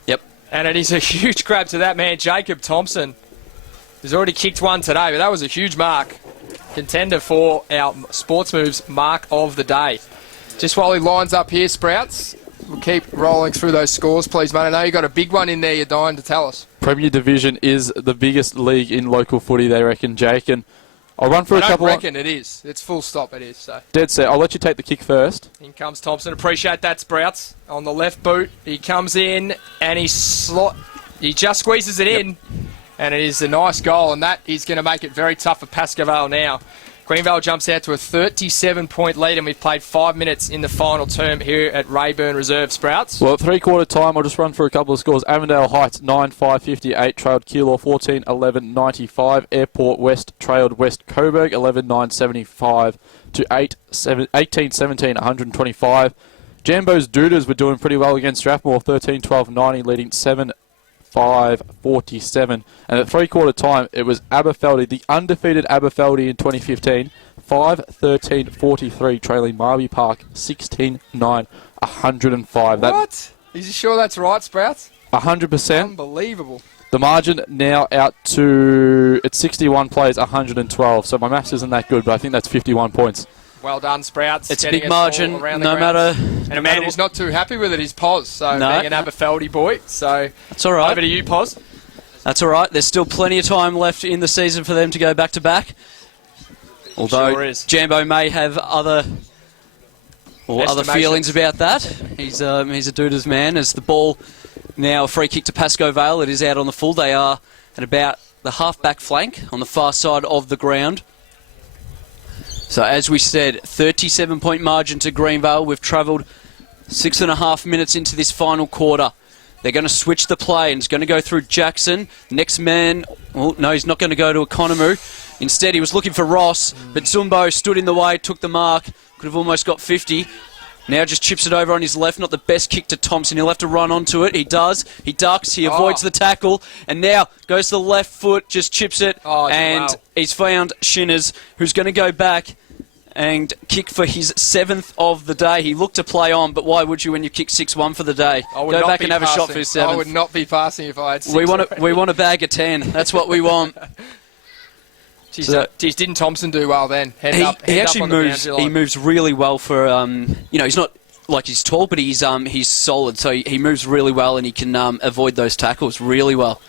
Yep. And it is a huge grab to that man, Jacob Thompson. He's already kicked one today, but that was a huge mark. Contender for our Sports Moves mark of the day. Just while he lines up here, Sprouts, we'll keep rolling through those scores, please, mate. I know you got a big one in there you're dying to tell us. Premier Division is the biggest league in local footy, they reckon, Jake. And I'll run for a couple. I don't reckon it is. It's full stop, it is. So. Dead set. I'll let you take the kick first. In comes Thompson. Appreciate that, Sprouts. On the left boot, he comes in and he just squeezes it in. And it is a nice goal, and that is going to make it very tough for Pascoe Vale now. Greenvale jumps out to a 37-point lead, and we've played 5 minutes in the final term here at Rayburn Reserve. Sprouts? Well, at three-quarter time, I'll just run through a couple of scores. Avondale Heights 9-5-58, trailed Keilor 14-11-95. Airport West trailed West Coburg 11-9-75 to 18-17, 125. Jambo's Dooders were doing pretty well against Strathmore, 13-12-90, leading 7-5-47. And at three-quarter time, it was Aberfeldy, the undefeated Aberfeldy in 2015, 5-13-43, trailing Marby Park 16-9, 105. What? Is you sure that's right, Sprouts? 100%. Unbelievable. The margin now out to, it's 61 plays, 112. So my maths isn't that good, but I think that's 51 points. Well done, Sprouts. It's a big margin, no matter... And a man who's not too happy with it is Poz, so being an Aberfeldy boy. So that's all right. Over to you, Poz. That's all right. There's still plenty of time left in the season for them to go back to back. Although Sure is. Jambo may have other feelings about that. He's a Dooders man. As the ball now a free kick to Pascoe Vale. It is out on the full. They are at about the half-back flank on the far side of the ground. So as we said, 37-point margin to Greenvale. We've travelled 6.5 minutes into this final quarter. They're going to switch the play, and it's going to go through Jackson. Next man, well, no, he's not going to go to Economou. Instead, he was looking for Ross, but Zumbo stood in the way, took the mark. Could have almost got 50. Now just chips it over on his left. Not the best kick to Thompson. He'll have to run onto it. He does. He ducks. He avoids the tackle. And now goes to the left foot, just chips it. He's found Shinners, who's going to go back and kick for his 7th of the day. He looked to play on, but why would you when you kick 6-1 for the day? Go back and have a shot for his 7th. I would not be passing if I had 6. We want a bag of 10. That's what we want. Geez, didn't Thompson do well then? He actually moves. He moves really well for. He's not like he's tall, but he's solid. So he moves really well, and he can avoid those tackles really well.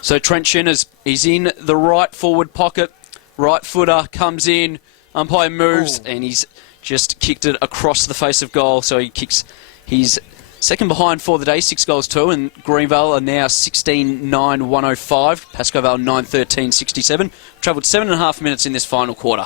So Trent Shinners, he's in the right forward pocket. Right footer comes in. Umpire moves, and he's just kicked it across the face of goal. So he kicks his second behind for the day, 6 goals too, and Greenvale are now 16-9-105. Pascoe Vale 9-13-67. Travelled 7.5 minutes in this final quarter.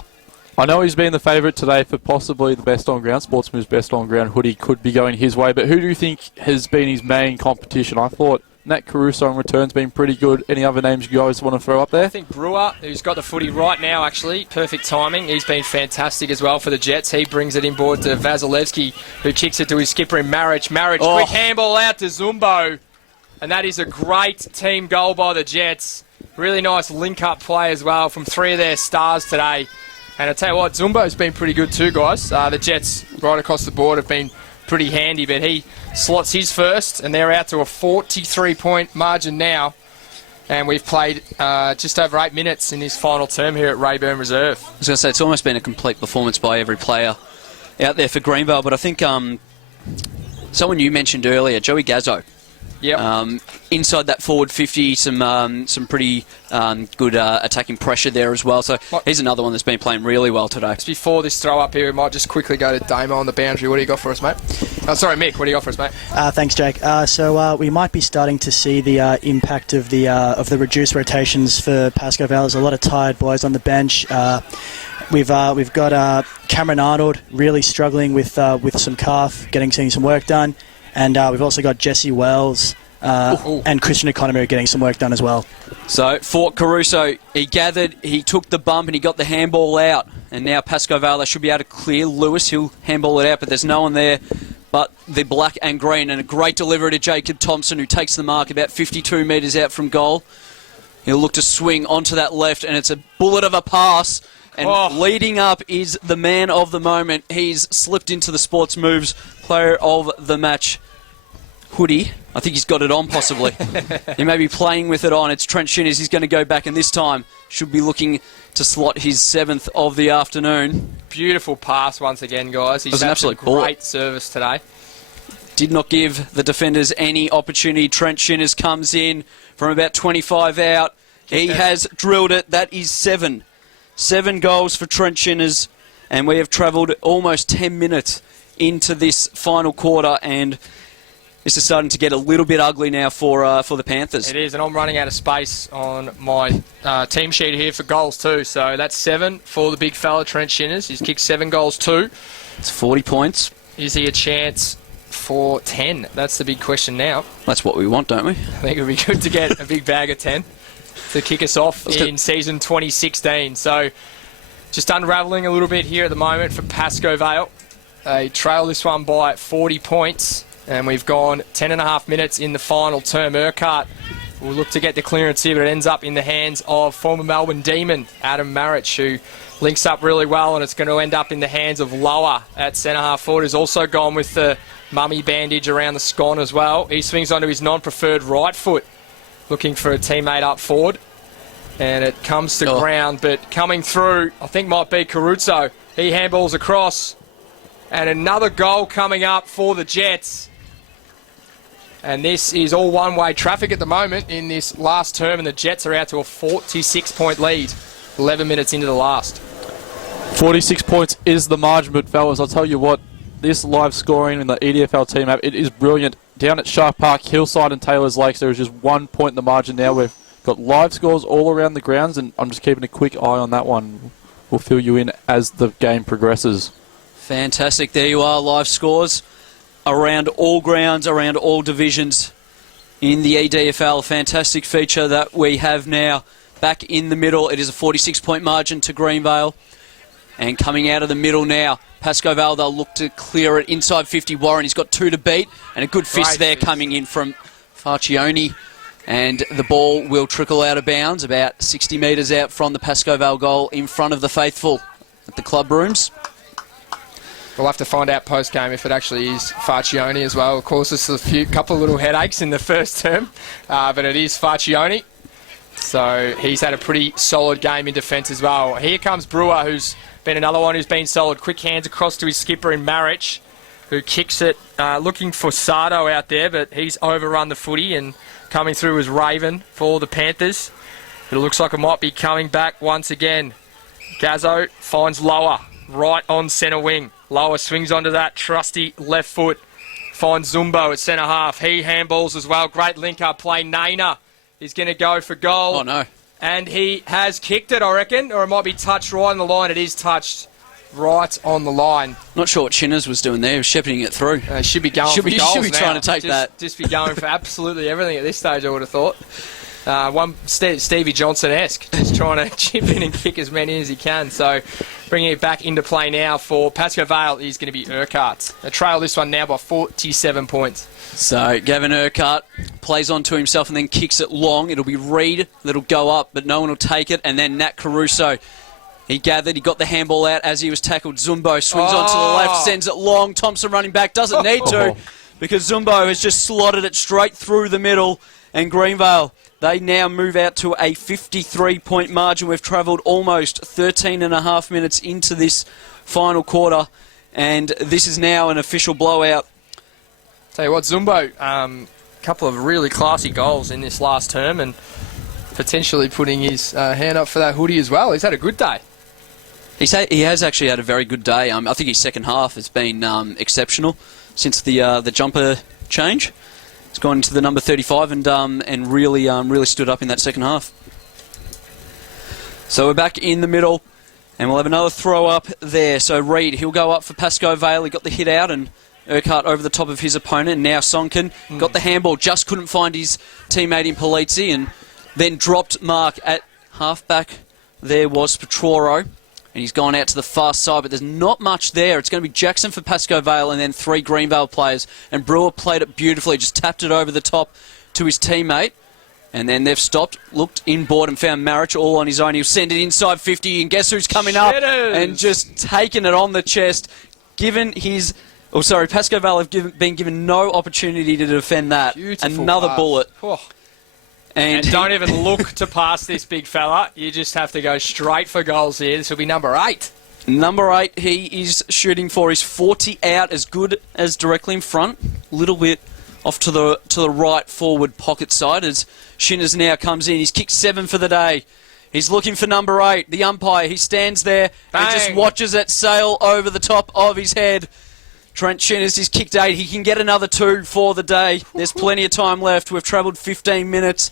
I know he's been the favourite today for possibly the best on ground. Sportsman's best on ground hoodie could be going his way, but who do you think has been his main competition? I thought Nat Caruso on return's been pretty good. Any other names you guys want to throw up there? I think Brewer, who's got the footy right now, actually. Perfect timing. He's been fantastic as well for the Jets. He brings it inboard to Vasilevsky, who kicks it to his skipper in Marriage. Quick handball out to Zumbo. And that is a great team goal by the Jets. Really nice link-up play as well from 3 of their stars today. And I tell you what, Zumbo's been pretty good too, guys. The Jets right across the board have been pretty handy, but he slots his first, and they're out to a 43-point margin now. And we've played just over 8 minutes in this final term here at Rayburn Reserve. I was going to say, it's almost been a complete performance by every player out there for Greenvale, but I think someone you mentioned earlier, Joey Gazzo. Yep. Inside that forward 50, some pretty good attacking pressure there as well. So he's another one that's been playing really well today. Just before this throw up here, we might just quickly go to Damo on the boundary. What do you got for us, mate? Oh, sorry, Mick. What do you got for us, mate? Thanks, Jake. So we might be starting to see the impact of the reduced rotations for Pascoe Vale. There's a lot of tired boys on the bench. We've got Cameron Arnold really struggling with some calf, getting some work done, and we've also got Jesse Wells and Christian Economy getting some work done as well. So Fort Caruso, he gathered, he took the bump and he got the handball out, and now Pascoe Vale should be able to clear Lewis. He'll handball it out, but there's no one there but the black and green, and a great delivery to Jacob Thompson, who takes the mark about 52 metres out from goal. He'll look to swing onto that left, and it's a bullet of a pass. And leading up is the man of the moment. He's slipped into the Sports Moves Player of the Match hoodie. I think he's got it on, possibly. He may be playing with it on. It's Trent Shinners. He's going to go back, and this time should be looking to slot his 7th of the afternoon. Beautiful pass once again, guys. He's an had absolute some great service today. Did not give the defenders any opportunity. Trent Shinners comes in from about 25 out. He has drilled it. That is 7. 7 goals for Trent Shinners, and we have travelled almost 10 minutes into this final quarter, and this is starting to get a little bit ugly now for the Panthers. It is, and I'm running out of space on my team sheet here for goals too. So that's 7 for the big fella, Trent Shinners. He's kicked 7 goals too. It's 40 points. Is he a chance for 10? That's the big question now. That's what we want, don't we? I think it would be good to get a big bag of 10 to kick us off in season 2016. So just unravelling a little bit here at the moment for Pascoe Vale. They trail this one by 40 points, and we've gone 10.5 minutes in the final term. Urquhart will look to get the clearance here, but it ends up in the hands of former Melbourne Demon, Adam Marich, who links up really well, and it's going to end up in the hands of Lower at centre-half forward, who's also gone with the mummy bandage around the scon as well. He swings onto his non-preferred right foot, looking for a teammate up forward. And it comes to ground, but coming through, I think might be Caruso. He handballs across. And another goal coming up for the Jets. And this is all one-way traffic at the moment in this last term, and the Jets are out to a 46-point lead, 11 minutes into the last. 46 points is the margin, but fellas, I'll tell you what, this live scoring in the EDFL team app, it is brilliant. Down at Shark Park, Hillside and Taylor's Lakes, there is just 1 point in the margin now. We've got live scores all around the grounds, and I'm just keeping a quick eye on that one. We'll fill you in as the game progresses. Fantastic. There you are, live scores around all grounds, around all divisions in the EDFL. Fantastic feature that we have now. Back in the middle, it is a 46-point margin to Greenvale. And coming out of the middle now, Pascoe Vale, they'll look to clear it inside 50. Warren, he's got 2 to beat, and a good fist there coming in from Farcioni. And the ball will trickle out of bounds about 60 metres out from the Pascoe Vale goal in front of the faithful at the club rooms. We'll have to find out post-game if it actually is Farcioni as well. Of course, it's a couple of little headaches in the first term, but it is Farcioni. So he's had a pretty solid game in defence as well. Here comes Brewer, who's been another one who's been solid. Quick hands across to his skipper in Marich, who kicks it, looking for Sardo out there, but he's overrun the footy, and coming through is Raven for the Panthers. It looks like it might be coming back once again. Gazzo finds Lower right on centre wing. Lower swings onto that trusty left foot. Finds Zumbo at centre half. He handballs as well. Great link-up play. Naina is going to go for goal. Oh, no. And he has kicked it, I reckon, or it might be touched right on the line. It is touched right on the line. Not sure what Shinners was doing there. He was shepherding it through. Should be going for goals Should be now. trying to take that. Just be going for absolutely everything at this stage, I would have thought. Stevie Johnson-esque, just trying to chip in and kick as many as he can. So bringing it back into play now for Pascoe Vale is going to be Urquhart. They trail this one now by 47 points. So Gavin Urquhart plays onto himself and then kicks it long. It'll be Reed that'll go up, but no one will take it. And then Nat Caruso, he gathered, he got the handball out as he was tackled. Zumbo swings onto the left, sends it long. Thompson running back, doesn't need to, because Zumbo has just slotted it straight through the middle. And Greenvale, they now move out to a 53-point margin. We've travelled almost 13.5 minutes into this final quarter, and this is now an official blowout. Tell you what, Zumbo couple of really classy goals in this last term and potentially putting his hand up for that hoodie as well. He's had a good day. He has actually had a very good day. I think his second half has been exceptional since the jumper change. He's gone into the number 35 and really stood up in that second half. So we're back in the middle, and we'll have another throw up there. So Reid, he'll go up for Pascoe Vale. He got the hit out, and Urquhart over the top of his opponent. And now Sonkin got the handball, just couldn't find his teammate in Polizzi, and then dropped mark at halfback. There was Petroro, and he's gone out to the far side, but there's not much there. It's going to be Jackson for Pascoe Vale and then 3 Greenvale players. And Brewer played it beautifully, just tapped it over the top to his teammate. And then they've stopped, looked inboard and found Marich all on his own. He'll send it inside 50, and guess who's coming up and just taking it on the chest. Pascoe Vale have been given no opportunity to defend that. Beautiful Another pass. bullet. Oh. And don't even look to pass this big fella. You just have to go straight for goals here. This will be number 8. Number 8, he is shooting for his 40 out, as good as directly in front. A little bit off to the right forward pocket side as Shinners now comes in. He's kicked 7 for the day. He's looking for number 8. The umpire, he stands there and just watches it sail over the top of his head. Trent Shinners is kicked 8. He can get another 2 for the day. There's plenty of time left. We've travelled 15 minutes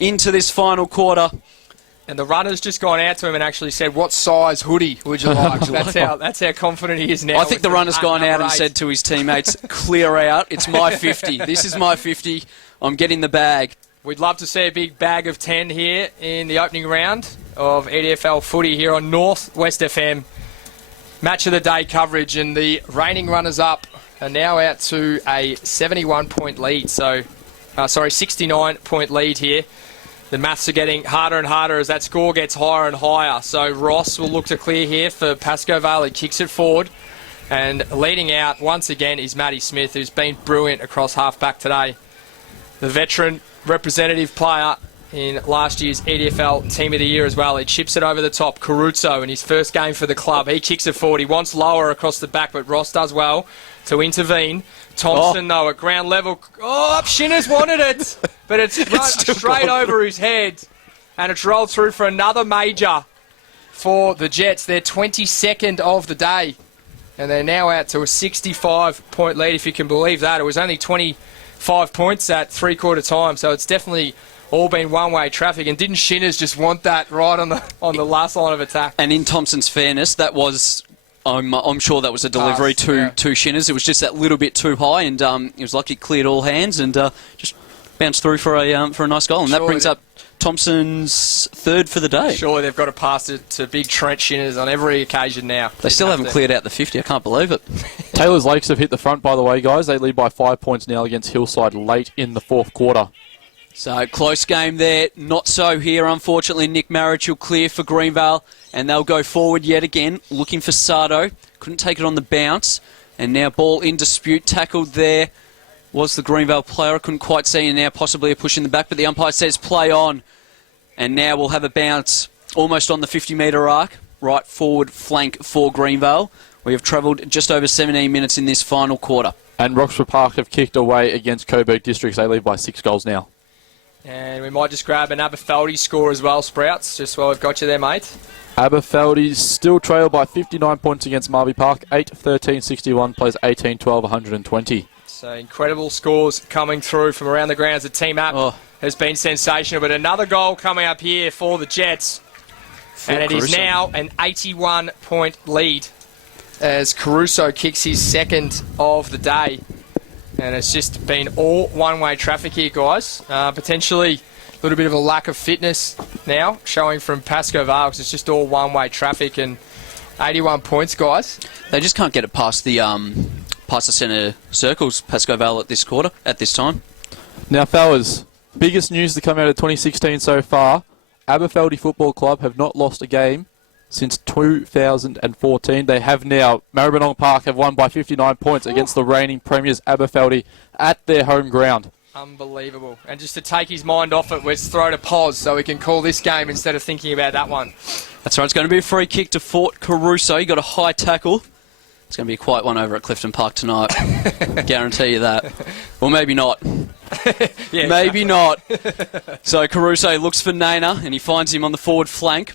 into this final quarter. And the runner's just gone out to him and actually said, "What size hoodie would you like?" That's how confident he is now. I think the runner's gone out and said to his teammates, "Clear out. It's my 50. This is my 50. I'm getting the bag." We'd love to see a big bag of 10 here in the opening round of EDFL footy here on North West FM. Match of the day coverage, and the reigning runners-up are now out to a 71-point lead. 69-point lead here. The maths are getting harder and harder as that score gets higher and higher. So Ross will look to clear here for Pascoe Vale. He kicks it forward. And leading out once again is Matty Smith, who's been brilliant across half-back today. The veteran representative player in last year's EDFL Team of the Year as well. He chips it over the top. Caruso in his first game for the club. He kicks it forward. He wants lower across the back, but Ross does well to intervene. Thompson, though, at ground level. Oh, Shinners wanted it, but it's straight over his head, and it's rolled through for another major for the Jets. They're 22nd of the day, and they're now out to a 65-point lead, if you can believe that. It was only 25 points at three-quarter time, so it's definitely all been one-way traffic. And didn't Shinners just want that right on the last line of attack? And in Thompson's fairness, that was, I'm sure that was a delivery to Shinners. It was just that little bit too high, and it was lucky it cleared all hands and just bounced through for a nice goal. And that brings up Thompson's 3rd for the day. Surely they've got to pass it to big Trent Shinners on every occasion now. They still haven't cleared out the 50. I can't believe it. Taylor's Lakes have hit the front, by the way, guys. They lead by 5 points now against Hillside late in the 4th quarter. So, close game there. Not so here, unfortunately. Nick Marich will clear for Greenvale, and they'll go forward yet again, looking for Sardo. Couldn't take it on the bounce, and now ball in dispute. Tackled there was the Greenvale player. I couldn't quite see, and now possibly a push in the back, but the umpire says play on. And now we'll have a bounce almost on the 50-metre arc, right forward flank for Greenvale. We have travelled just over 17 minutes in this final quarter. And Roxburgh Park have kicked away against Coburg Districts. They lead by 6 goals now. And we might just grab an Aberfeldy score as well, Sprouts, just while we've got you there, mate. Aberfeldy still trail by 59 points against Marby Park. 8-13-61, plays 18-12, 120. So incredible scores coming through from around the grounds. The team app has been sensational, but another goal coming up here for the Jets. And it is now an 81-point lead as Caruso kicks his 2nd of the day. And it's just been all one-way traffic here, guys. Potentially a little bit of a lack of fitness now, showing from Pascoe Vale, because it's just all one-way traffic, and 81 points, guys. They just can't get it past the centre circles, Pascoe Vale, at this time. Now, fellas, biggest news to come out of 2016 so far. Aberfeldy Football Club have not lost a game since 2014. They have now. Maribyrnong Park have won by 59 points against the reigning premiers Aberfeldy at their home ground. Unbelievable. And just to take his mind off it, let's throw to pause so we can call this game instead of thinking about that one. That's right. It's going to be a free kick to Fort Caruso. He got a high tackle. It's going to be a quiet one over at Clifton Park tonight. Guarantee you that. Or maybe not. Yeah, Maybe not. So Caruso looks for Naina, and he finds him on the forward flank.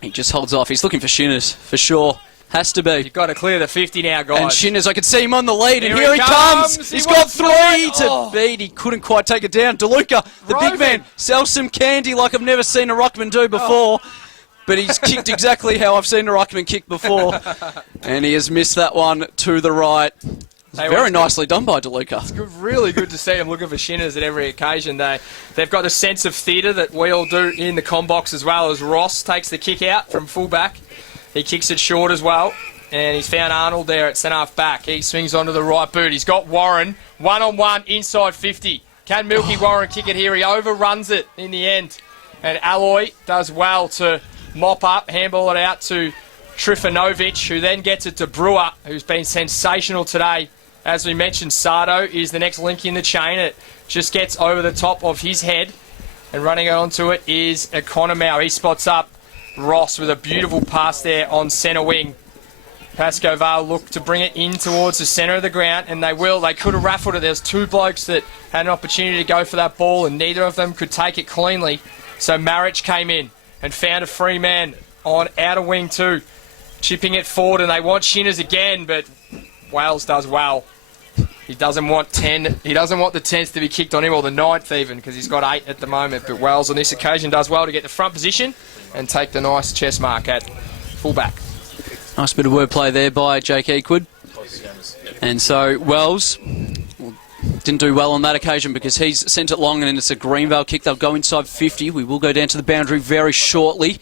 He just holds off. He's looking for Shinners, for sure. Has to be. You've got to clear the 50 now, guys. And Shinners, I can see him on the lead, and Here here he he comes. comes. He's He got wants 3 to to beat. He couldn't quite take it down. DeLuca, the big Roving. man, sells some candy like I've never seen a ruckman do before. But he's kicked exactly how I've seen a ruckman kick before. And he has missed that one to the right. Hey, Very what's nicely done by DeLuca. good, really good to see them looking for Shinners at every occasion. They've got a sense of theatre that we all do in the com box, as well as Ross takes the kick out from fullback. He kicks it short as well. And he's found Arnold there at centre-half back. He swings onto the right boot. He's got Warren, one-on-one inside 50. Can Milky Warren kick it here? He overruns it in the end. And Alloy does well to mop up, handball it out to Trifanovic, who then gets it to Brewer, who's been sensational today. As we mentioned, Sardo is the next link in the chain. It just gets over the top of his head. And running onto it is Economou. He spots up Ross with a beautiful pass there on centre wing. Pascoe Vale look to bring it in towards the centre of the ground, and they will. They could have raffled it. There's 2 blokes that had an opportunity to go for that ball, and neither of them could take it cleanly. So Marich came in and found a free man on outer wing 2, chipping it forward, and they want Shinners again, but Wales does well. He doesn't want 10. He doesn't want the 10th to be kicked on him, or the 9th even, because he's got 8 at the moment. But Wales on this occasion does well to get the front position and take the nice chest mark at fullback. Nice bit of wordplay there by Jake Eakwood. And so Wells didn't do well on that occasion because he's sent it long, and it's a Greenvale kick. They'll go inside 50. We will go down to the boundary very shortly.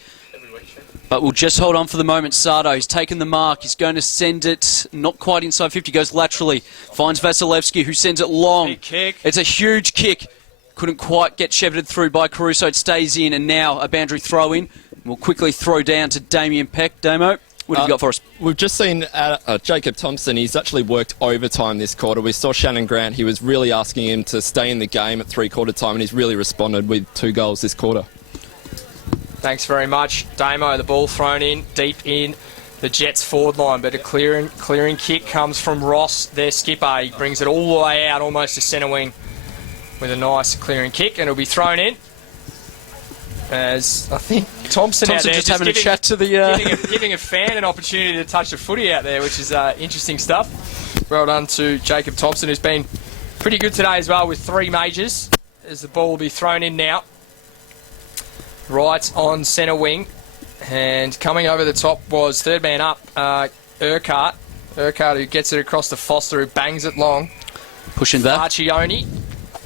But we'll just hold on for the moment. Sardo, he's taken the mark. He's going to send it not quite inside 50. Goes laterally. Finds Vasilevsky, who sends it long. Big kick. It's a huge kick. Couldn't quite get shepherded through by Caruso. It stays in, and now a boundary throw-in. We'll quickly throw down to Damien Peck. Damo, what have you got for us? We've just seen Jacob Thompson. He's actually worked overtime this quarter. We saw Shannon Grant. He was really asking him to stay in the game at 3/4 time, and he's really responded with 2 goals this quarter. Thanks very much, Damo. The ball thrown in deep in the Jets forward line, but a clearing kick comes from Ross, their skipper. He brings it all the way out, almost to centre wing, with a nice clearing kick, and it'll be thrown in. As I think Thompson out there just having giving, a chat to the... giving a fan an opportunity to touch the footy out there, which is interesting stuff. Well done to Jacob Thompson, who's been pretty good today as well with 3 majors. As the ball will be thrown in now. Right on centre wing. And coming over the top was third man up, Urquhart. Urquhart, who gets it across to Foster, who bangs it long. Pushing back. Archioni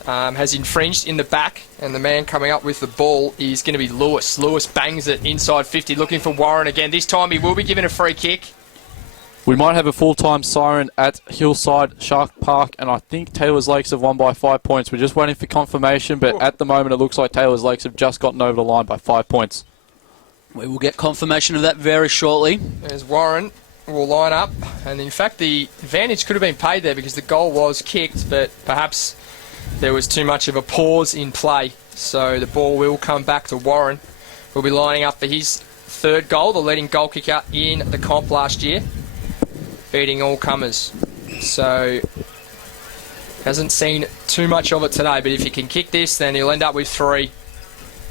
has infringed in the back, and the man coming up with the ball is going to be Lewis. Lewis bangs it inside 50, looking for Warren again. This time he will be given a free kick. We might have a full-time siren at Hillside Shark Park, and I think Taylor's Lakes have won by 5 points. We're just waiting for confirmation, but at the moment it looks like Taylor's Lakes have just gotten over the line by 5 points. We will get confirmation of that very shortly. There's Warren will line up, and in fact the advantage could have been paid there because the goal was kicked, but perhaps there was too much of a pause in play. So the ball will come back to Warren. We'll be lining up for his 3rd goal, the leading goal kicker in the comp last year, beating all comers. So hasn't seen too much of it today, but if he can kick this, then he'll end up with 3,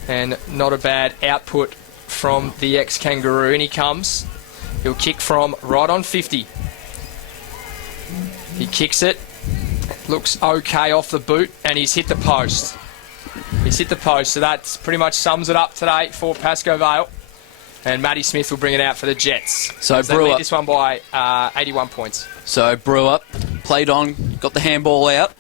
and not a bad output from the ex-Kangaroo. And he comes. He'll kick from right on 50. He kicks it. Looks okay off the boot, and he's hit the post. He's hit the post, so that pretty much sums it up today for Pascoe Vale. And Matty Smith will bring it out for the Jets. So they lead this one by 81 points. So Brewer played on, got the handball out,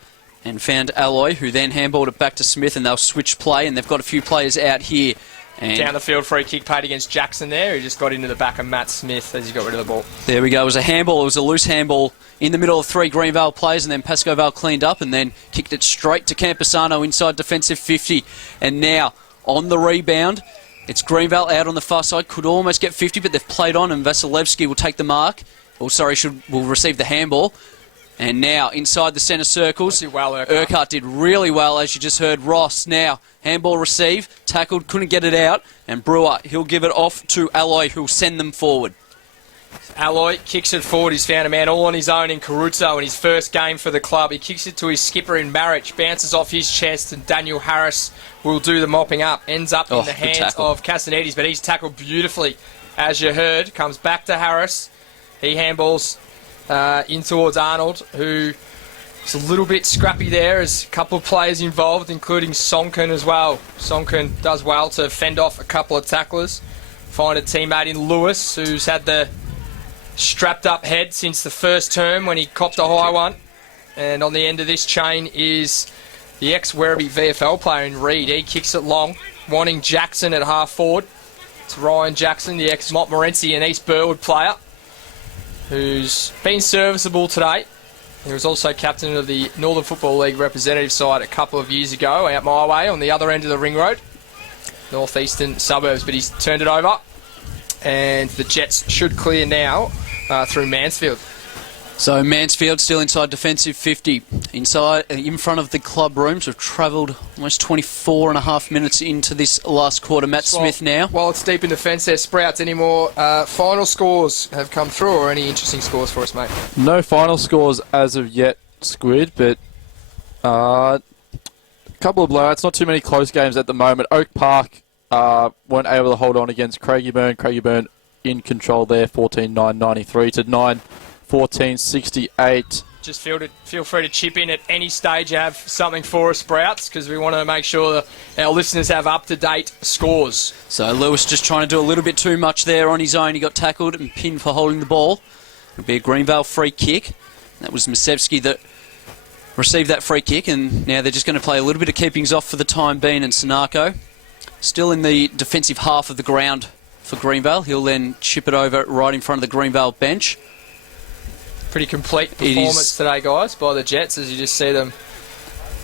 and found Alloy, who then handballed it back to Smith, and they'll switch play, and they've got a few players out here. And down the field, free kick paid against Jackson there, who just got into the back of Matt Smith as he got rid of the ball. there we go. It was a handball. It was a loose handball in the middle of 3 Greenvale players, and then Pascoe Vale cleaned up and then kicked it straight to Campusano inside defensive 50. And now, on the rebound, it's Greenvale out on the far side. Could almost get 50, but they've played on, and Vasilevsky will take the mark. Will receive the handball. And now, inside the centre circles, Did well, Urquhart. Urquhart did really well, as you just heard. Ross now, handball receive, tackled, couldn't get it out. And Brewer, he'll give it off to Alloy, who'll send them forward. Alloy kicks it forward. He's found a man all on his own in Caruso in his first game for the club. He kicks it to his skipper in Marich, bounces off his chest, and Daniel Harris will do the mopping up. Ends up in the hands of Castanedis, but he's tackled beautifully, as you heard. Comes back to Harris. He handballs in towards Arnold, who is a little bit scrappy there. There's a couple of players involved, including Sonkin as well. Sonkin does well to fend off a couple of tacklers. Find a teammate in Lewis, who's had the strapped up head since the first term when he copped a high one. And on the end of this chain is the ex-Werribee VFL player in Reed. He kicks it long, wanting Jackson at half forward. It's Ryan Jackson, the ex-Montmorency and East Burwood player, who's been serviceable today. He was also captain of the Northern Football League representative side a couple of years ago out my way on the other end of the ring road, northeastern suburbs, but he's turned it over. And the Jets should clear now through Mansfield. So Mansfield still inside defensive 50. Inside, in front of the club rooms. We've travelled almost 24 and a half minutes into this last quarter. Matt Smith now. While it's deep in defence there, Sprouts, any more final scores have come through, or any interesting scores for us, mate? No final scores as of yet, Squid, but a couple of blowouts. Not too many close games at the moment. Oak Park weren't able to hold on against Craigieburn. Craigieburn in control there, 14-9-93 to 9-14-68. Just feel free to chip in at any stage you have something for us, Sprouts, because we want to make sure that our listeners have up-to-date scores. So Lewis just trying to do a little bit too much there on his own. He got tackled and pinned for holding the ball. It'll be a Greenvale free kick. That was Masevsky that received that free kick, and now they're just going to play a little bit of keepings off for the time being. And Sanako still in the defensive half of the ground for Greenvale. He'll then chip it over right in front of the Greenvale bench. Pretty complete performance today, guys, by the Jets, as you just see them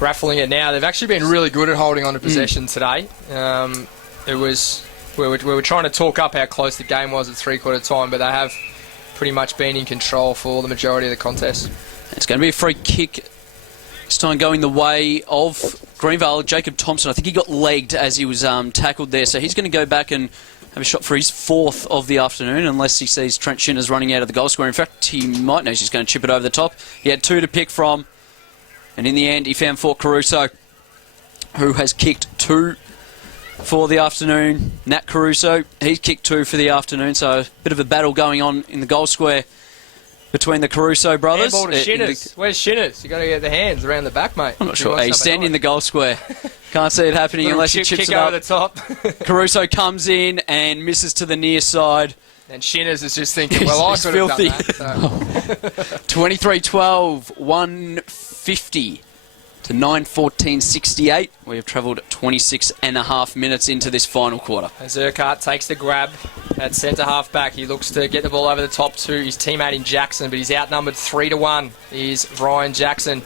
raffling it now. They've actually been really good at holding on to possession today. We were trying to talk up how close the game was at three-quarter time, but they have pretty much been in control for the majority of the contest. It's going to be a free kick this time going the way of Greenvale. Jacob Thompson, I think he got legged as he was tackled there, so he's going to go back and have a shot for his fourth of the afternoon, unless he sees Trent Shinners running out of the goal square. In fact, he might know he's going to chip it over the top. He had two to pick from, and in the end, he found Fort Caruso, who has kicked two for the afternoon. Nat Caruso, he's kicked two for the afternoon, so a bit of a battle going on in the goal square between the Caruso brothers. Handball to Shinners. Where's Shinners? You got to get the hands around the back, mate. I'm not sure. He's standing in the goal square. Can't see it happening unless he chips kick it up. over the top. Caruso comes in and misses to the near side. And Shinners is just thinking, well, I could have done that. 23-12, 150 to 9-14-68. We have travelled 26 and a half minutes into this final quarter. As Urquhart takes the grab at centre half back, he looks to get the ball over the top to his teammate in Jackson, but he's outnumbered 3-1. Is Ryan Jackson.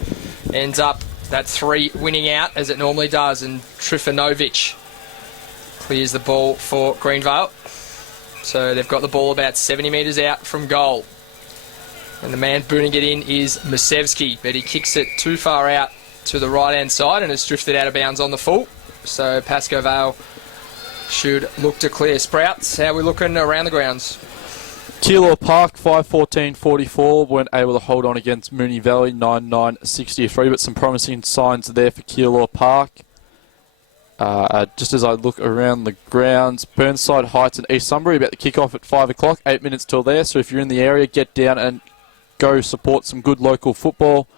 Ends up that three winning out as it normally does, and Trifanovic clears the ball for Greenvale. So they've got the ball about 70 metres out from goal. And the man booting it in is Masevsky, but he kicks it too far out to the right-hand side and has drifted out of bounds on the full. So Pascoe Vale should look to clear. Sprouts, how are we looking around the grounds? Keilor Park, 5-14-44, weren't able to hold on against Moonee Valley, 9-9-63, but some promising signs there for Keilor Park. Just as I look around the grounds, Burnside Heights and East Sunbury about to kick off at 5 o'clock, 8 minutes till there, so if you're in the area, get down and go support some good local football.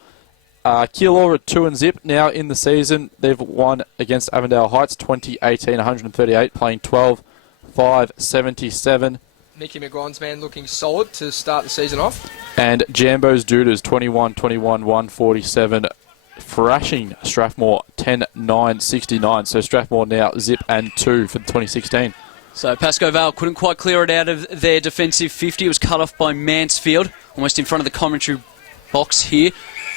Keilor are 2-0 now in the season. They've won against Avondale Heights, 20-18-138, playing 12-5-77. Mickey McGuire's man looking solid to start the season off. And Jambo's Dudas, 21-21-147, thrashing Strathmore 10-9-69. So Strathmore now zip and 2 for the 2016. So Pascoe Vale couldn't quite clear it out of their defensive 50. It was cut off by Mansfield, almost in front of the commentary box here.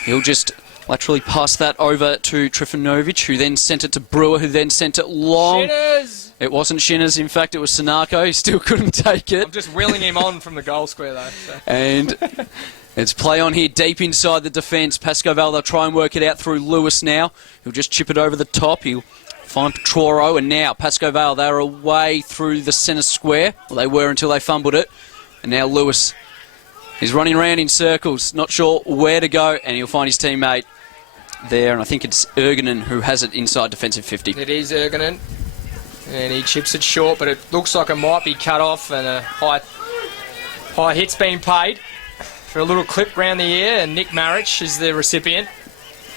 He'll just laterally pass that over to Trifanovic, who then sent it to Brewer, who then sent it long. Shinners! It wasn't Shinners, in fact, it was Sanako. He still couldn't take it. I'm just wheeling him on from the goal square, though. So. And it's play on here deep inside the defence. Pascoe Vale, they'll try and work it out through Lewis now. He'll just chip it over the top. He'll find Petroro, and now Pascoe Vale, they're away through the centre square. Well, they were until they fumbled it. And now Lewis is running around in circles, not sure where to go, and he'll find his teammate there, and I think it's Ergenen who has it inside defensive 50. It is Ergenen, and he chips it short, but it looks like it might be cut off, and a high hit's been paid for a little clip round the ear, and Nick Marich is the recipient.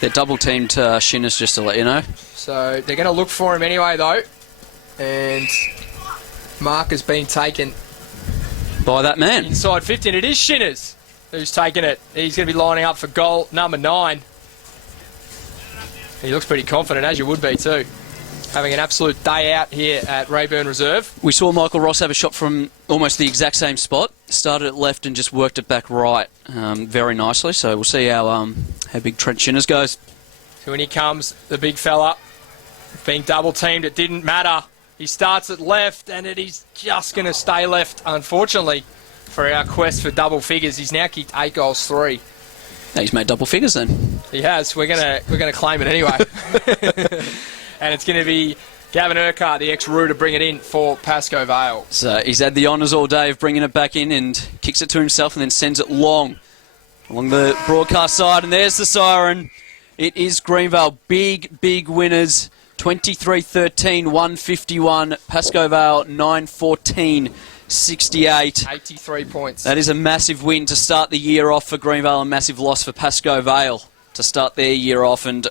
They're double-teamed Shinners, just to let you know. So they're going to look for him anyway, though, and mark has been taken By that man. inside 50, and it is Shinners who's taken it. He's going to be lining up for goal number 9. He looks pretty confident, as you would be too. Having an absolute day out here at Rayburn Reserve. We saw Michael Ross have a shot from almost the exact same spot. Started at left and just worked it back right very nicely. So we'll see how big Trent Shinners goes. So when he comes, the big fella, being double-teamed, it didn't matter. He starts at left, and he's just going to stay left, unfortunately, for our quest for double figures. He's now kicked 8 goals, 3. He's made double figures then. He has. We're gonna claim it anyway. And it's going to be Gavin Urquhart, the ex-Roo, to bring it in for Pascoe Vale. So he's had the honours all day of bringing it back in and kicks it to himself and then sends it long along the broadcast side. And there's the siren. It is Greenvale. Big winners. 23-13, 151. Pascoe Vale, 9-14, 68. 83 points. That is a massive win to start the year off for Greenvale, a massive loss for Pascoe Vale to start their year off, and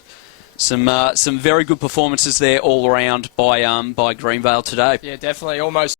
some very good performances there all around by Greenvale today. Yeah, definitely. Almost